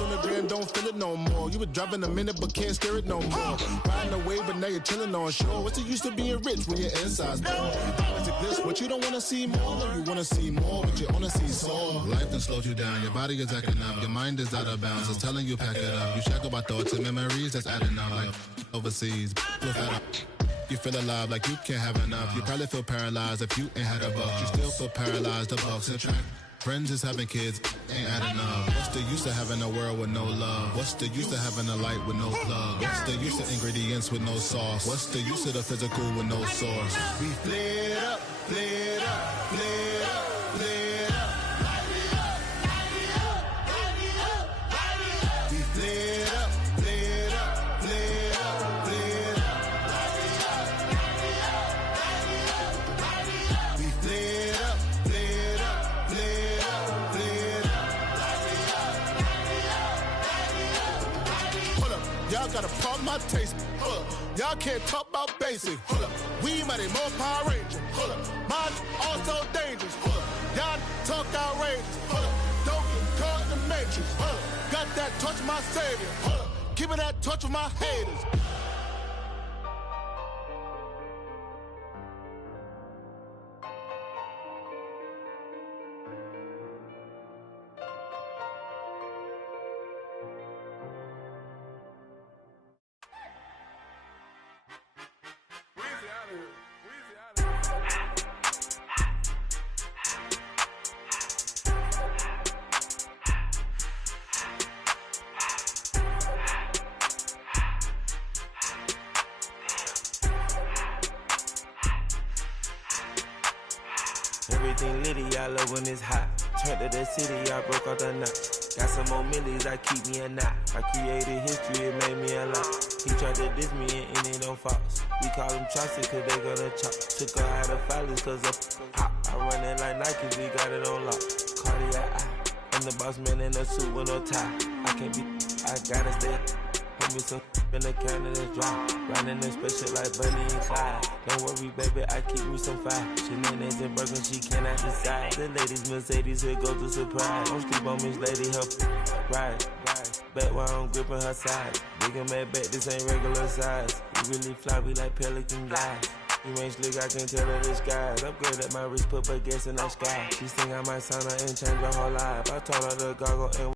On the gram, don't feel it no more. You were driving a minute, but can't steer it no more. Riding away, but now you're chilling on shore. What's the use of being rich when your inside's poor? It's a glitch, what you don't wanna see more. You wanna see more, but you wanna see sore. Life done slowed you down, your body is acting up. Your mind is out of bounds, it's telling you pack it up. You shackle by thoughts and memories that's adding up. Like overseas, you feel alive like you can't have enough. You probably feel paralyzed if you ain't had a buck. You still feel paralyzed, the bucks and track. Friends is having kids, ain't adding up. What's the use of having a world with no love? What's the use of having a light with no plug? What's the use of ingredients with no sauce? What's the use of the physical with no source? We flared up, flared up, flared up, flared up. Light it up, light it up, light it up, light it up. We flared up, flared up, flared up, flared up. Light it up, light it up, light it up, light it up. We flared up, flared up. Y'all gotta pardon my taste. Hold up. Y'all can't talk about basic. Hold up. We mighty more Power Ranger. Hold up. Mine also dangerous. Hold up. Y'all talk outrageous. Hold up. Don't get caught in the matrix. Hold up. Got that touch of my savior. Hold up. Give me that touch of my haters. Everything litty, I love when it's hot. Turned to the city, I broke out the knot. Got some more millies, that keep me a knot. I created history, it made me a lot. He tried to diss me and it don't false. We call them chopsticks cause they gonna chop. Took her out of filers cause of pop. I run it like Nike, we got it on lock. Cardiac eye, I'm the boss man in a suit with no tie. I can't be, I gotta stay. Hold me some in the can and it's dry. Riding in special like Bunny and Clyde. Don't worry, baby, I keep me some fire. Shenanigans and Birkin, she cannot decide. The ladies Mercedes, here goes the surprise. Don't sleep on Miss Lady, help ride. Back while I'm gripping her side. Big and mad back, this ain't regular size. We really fly, we like pelican guys. You ain't slick, I can tell her the skies. Upgrade at my wrist, put baguettes in the sky. She think I might sign her and change her whole life. I told her to goggle and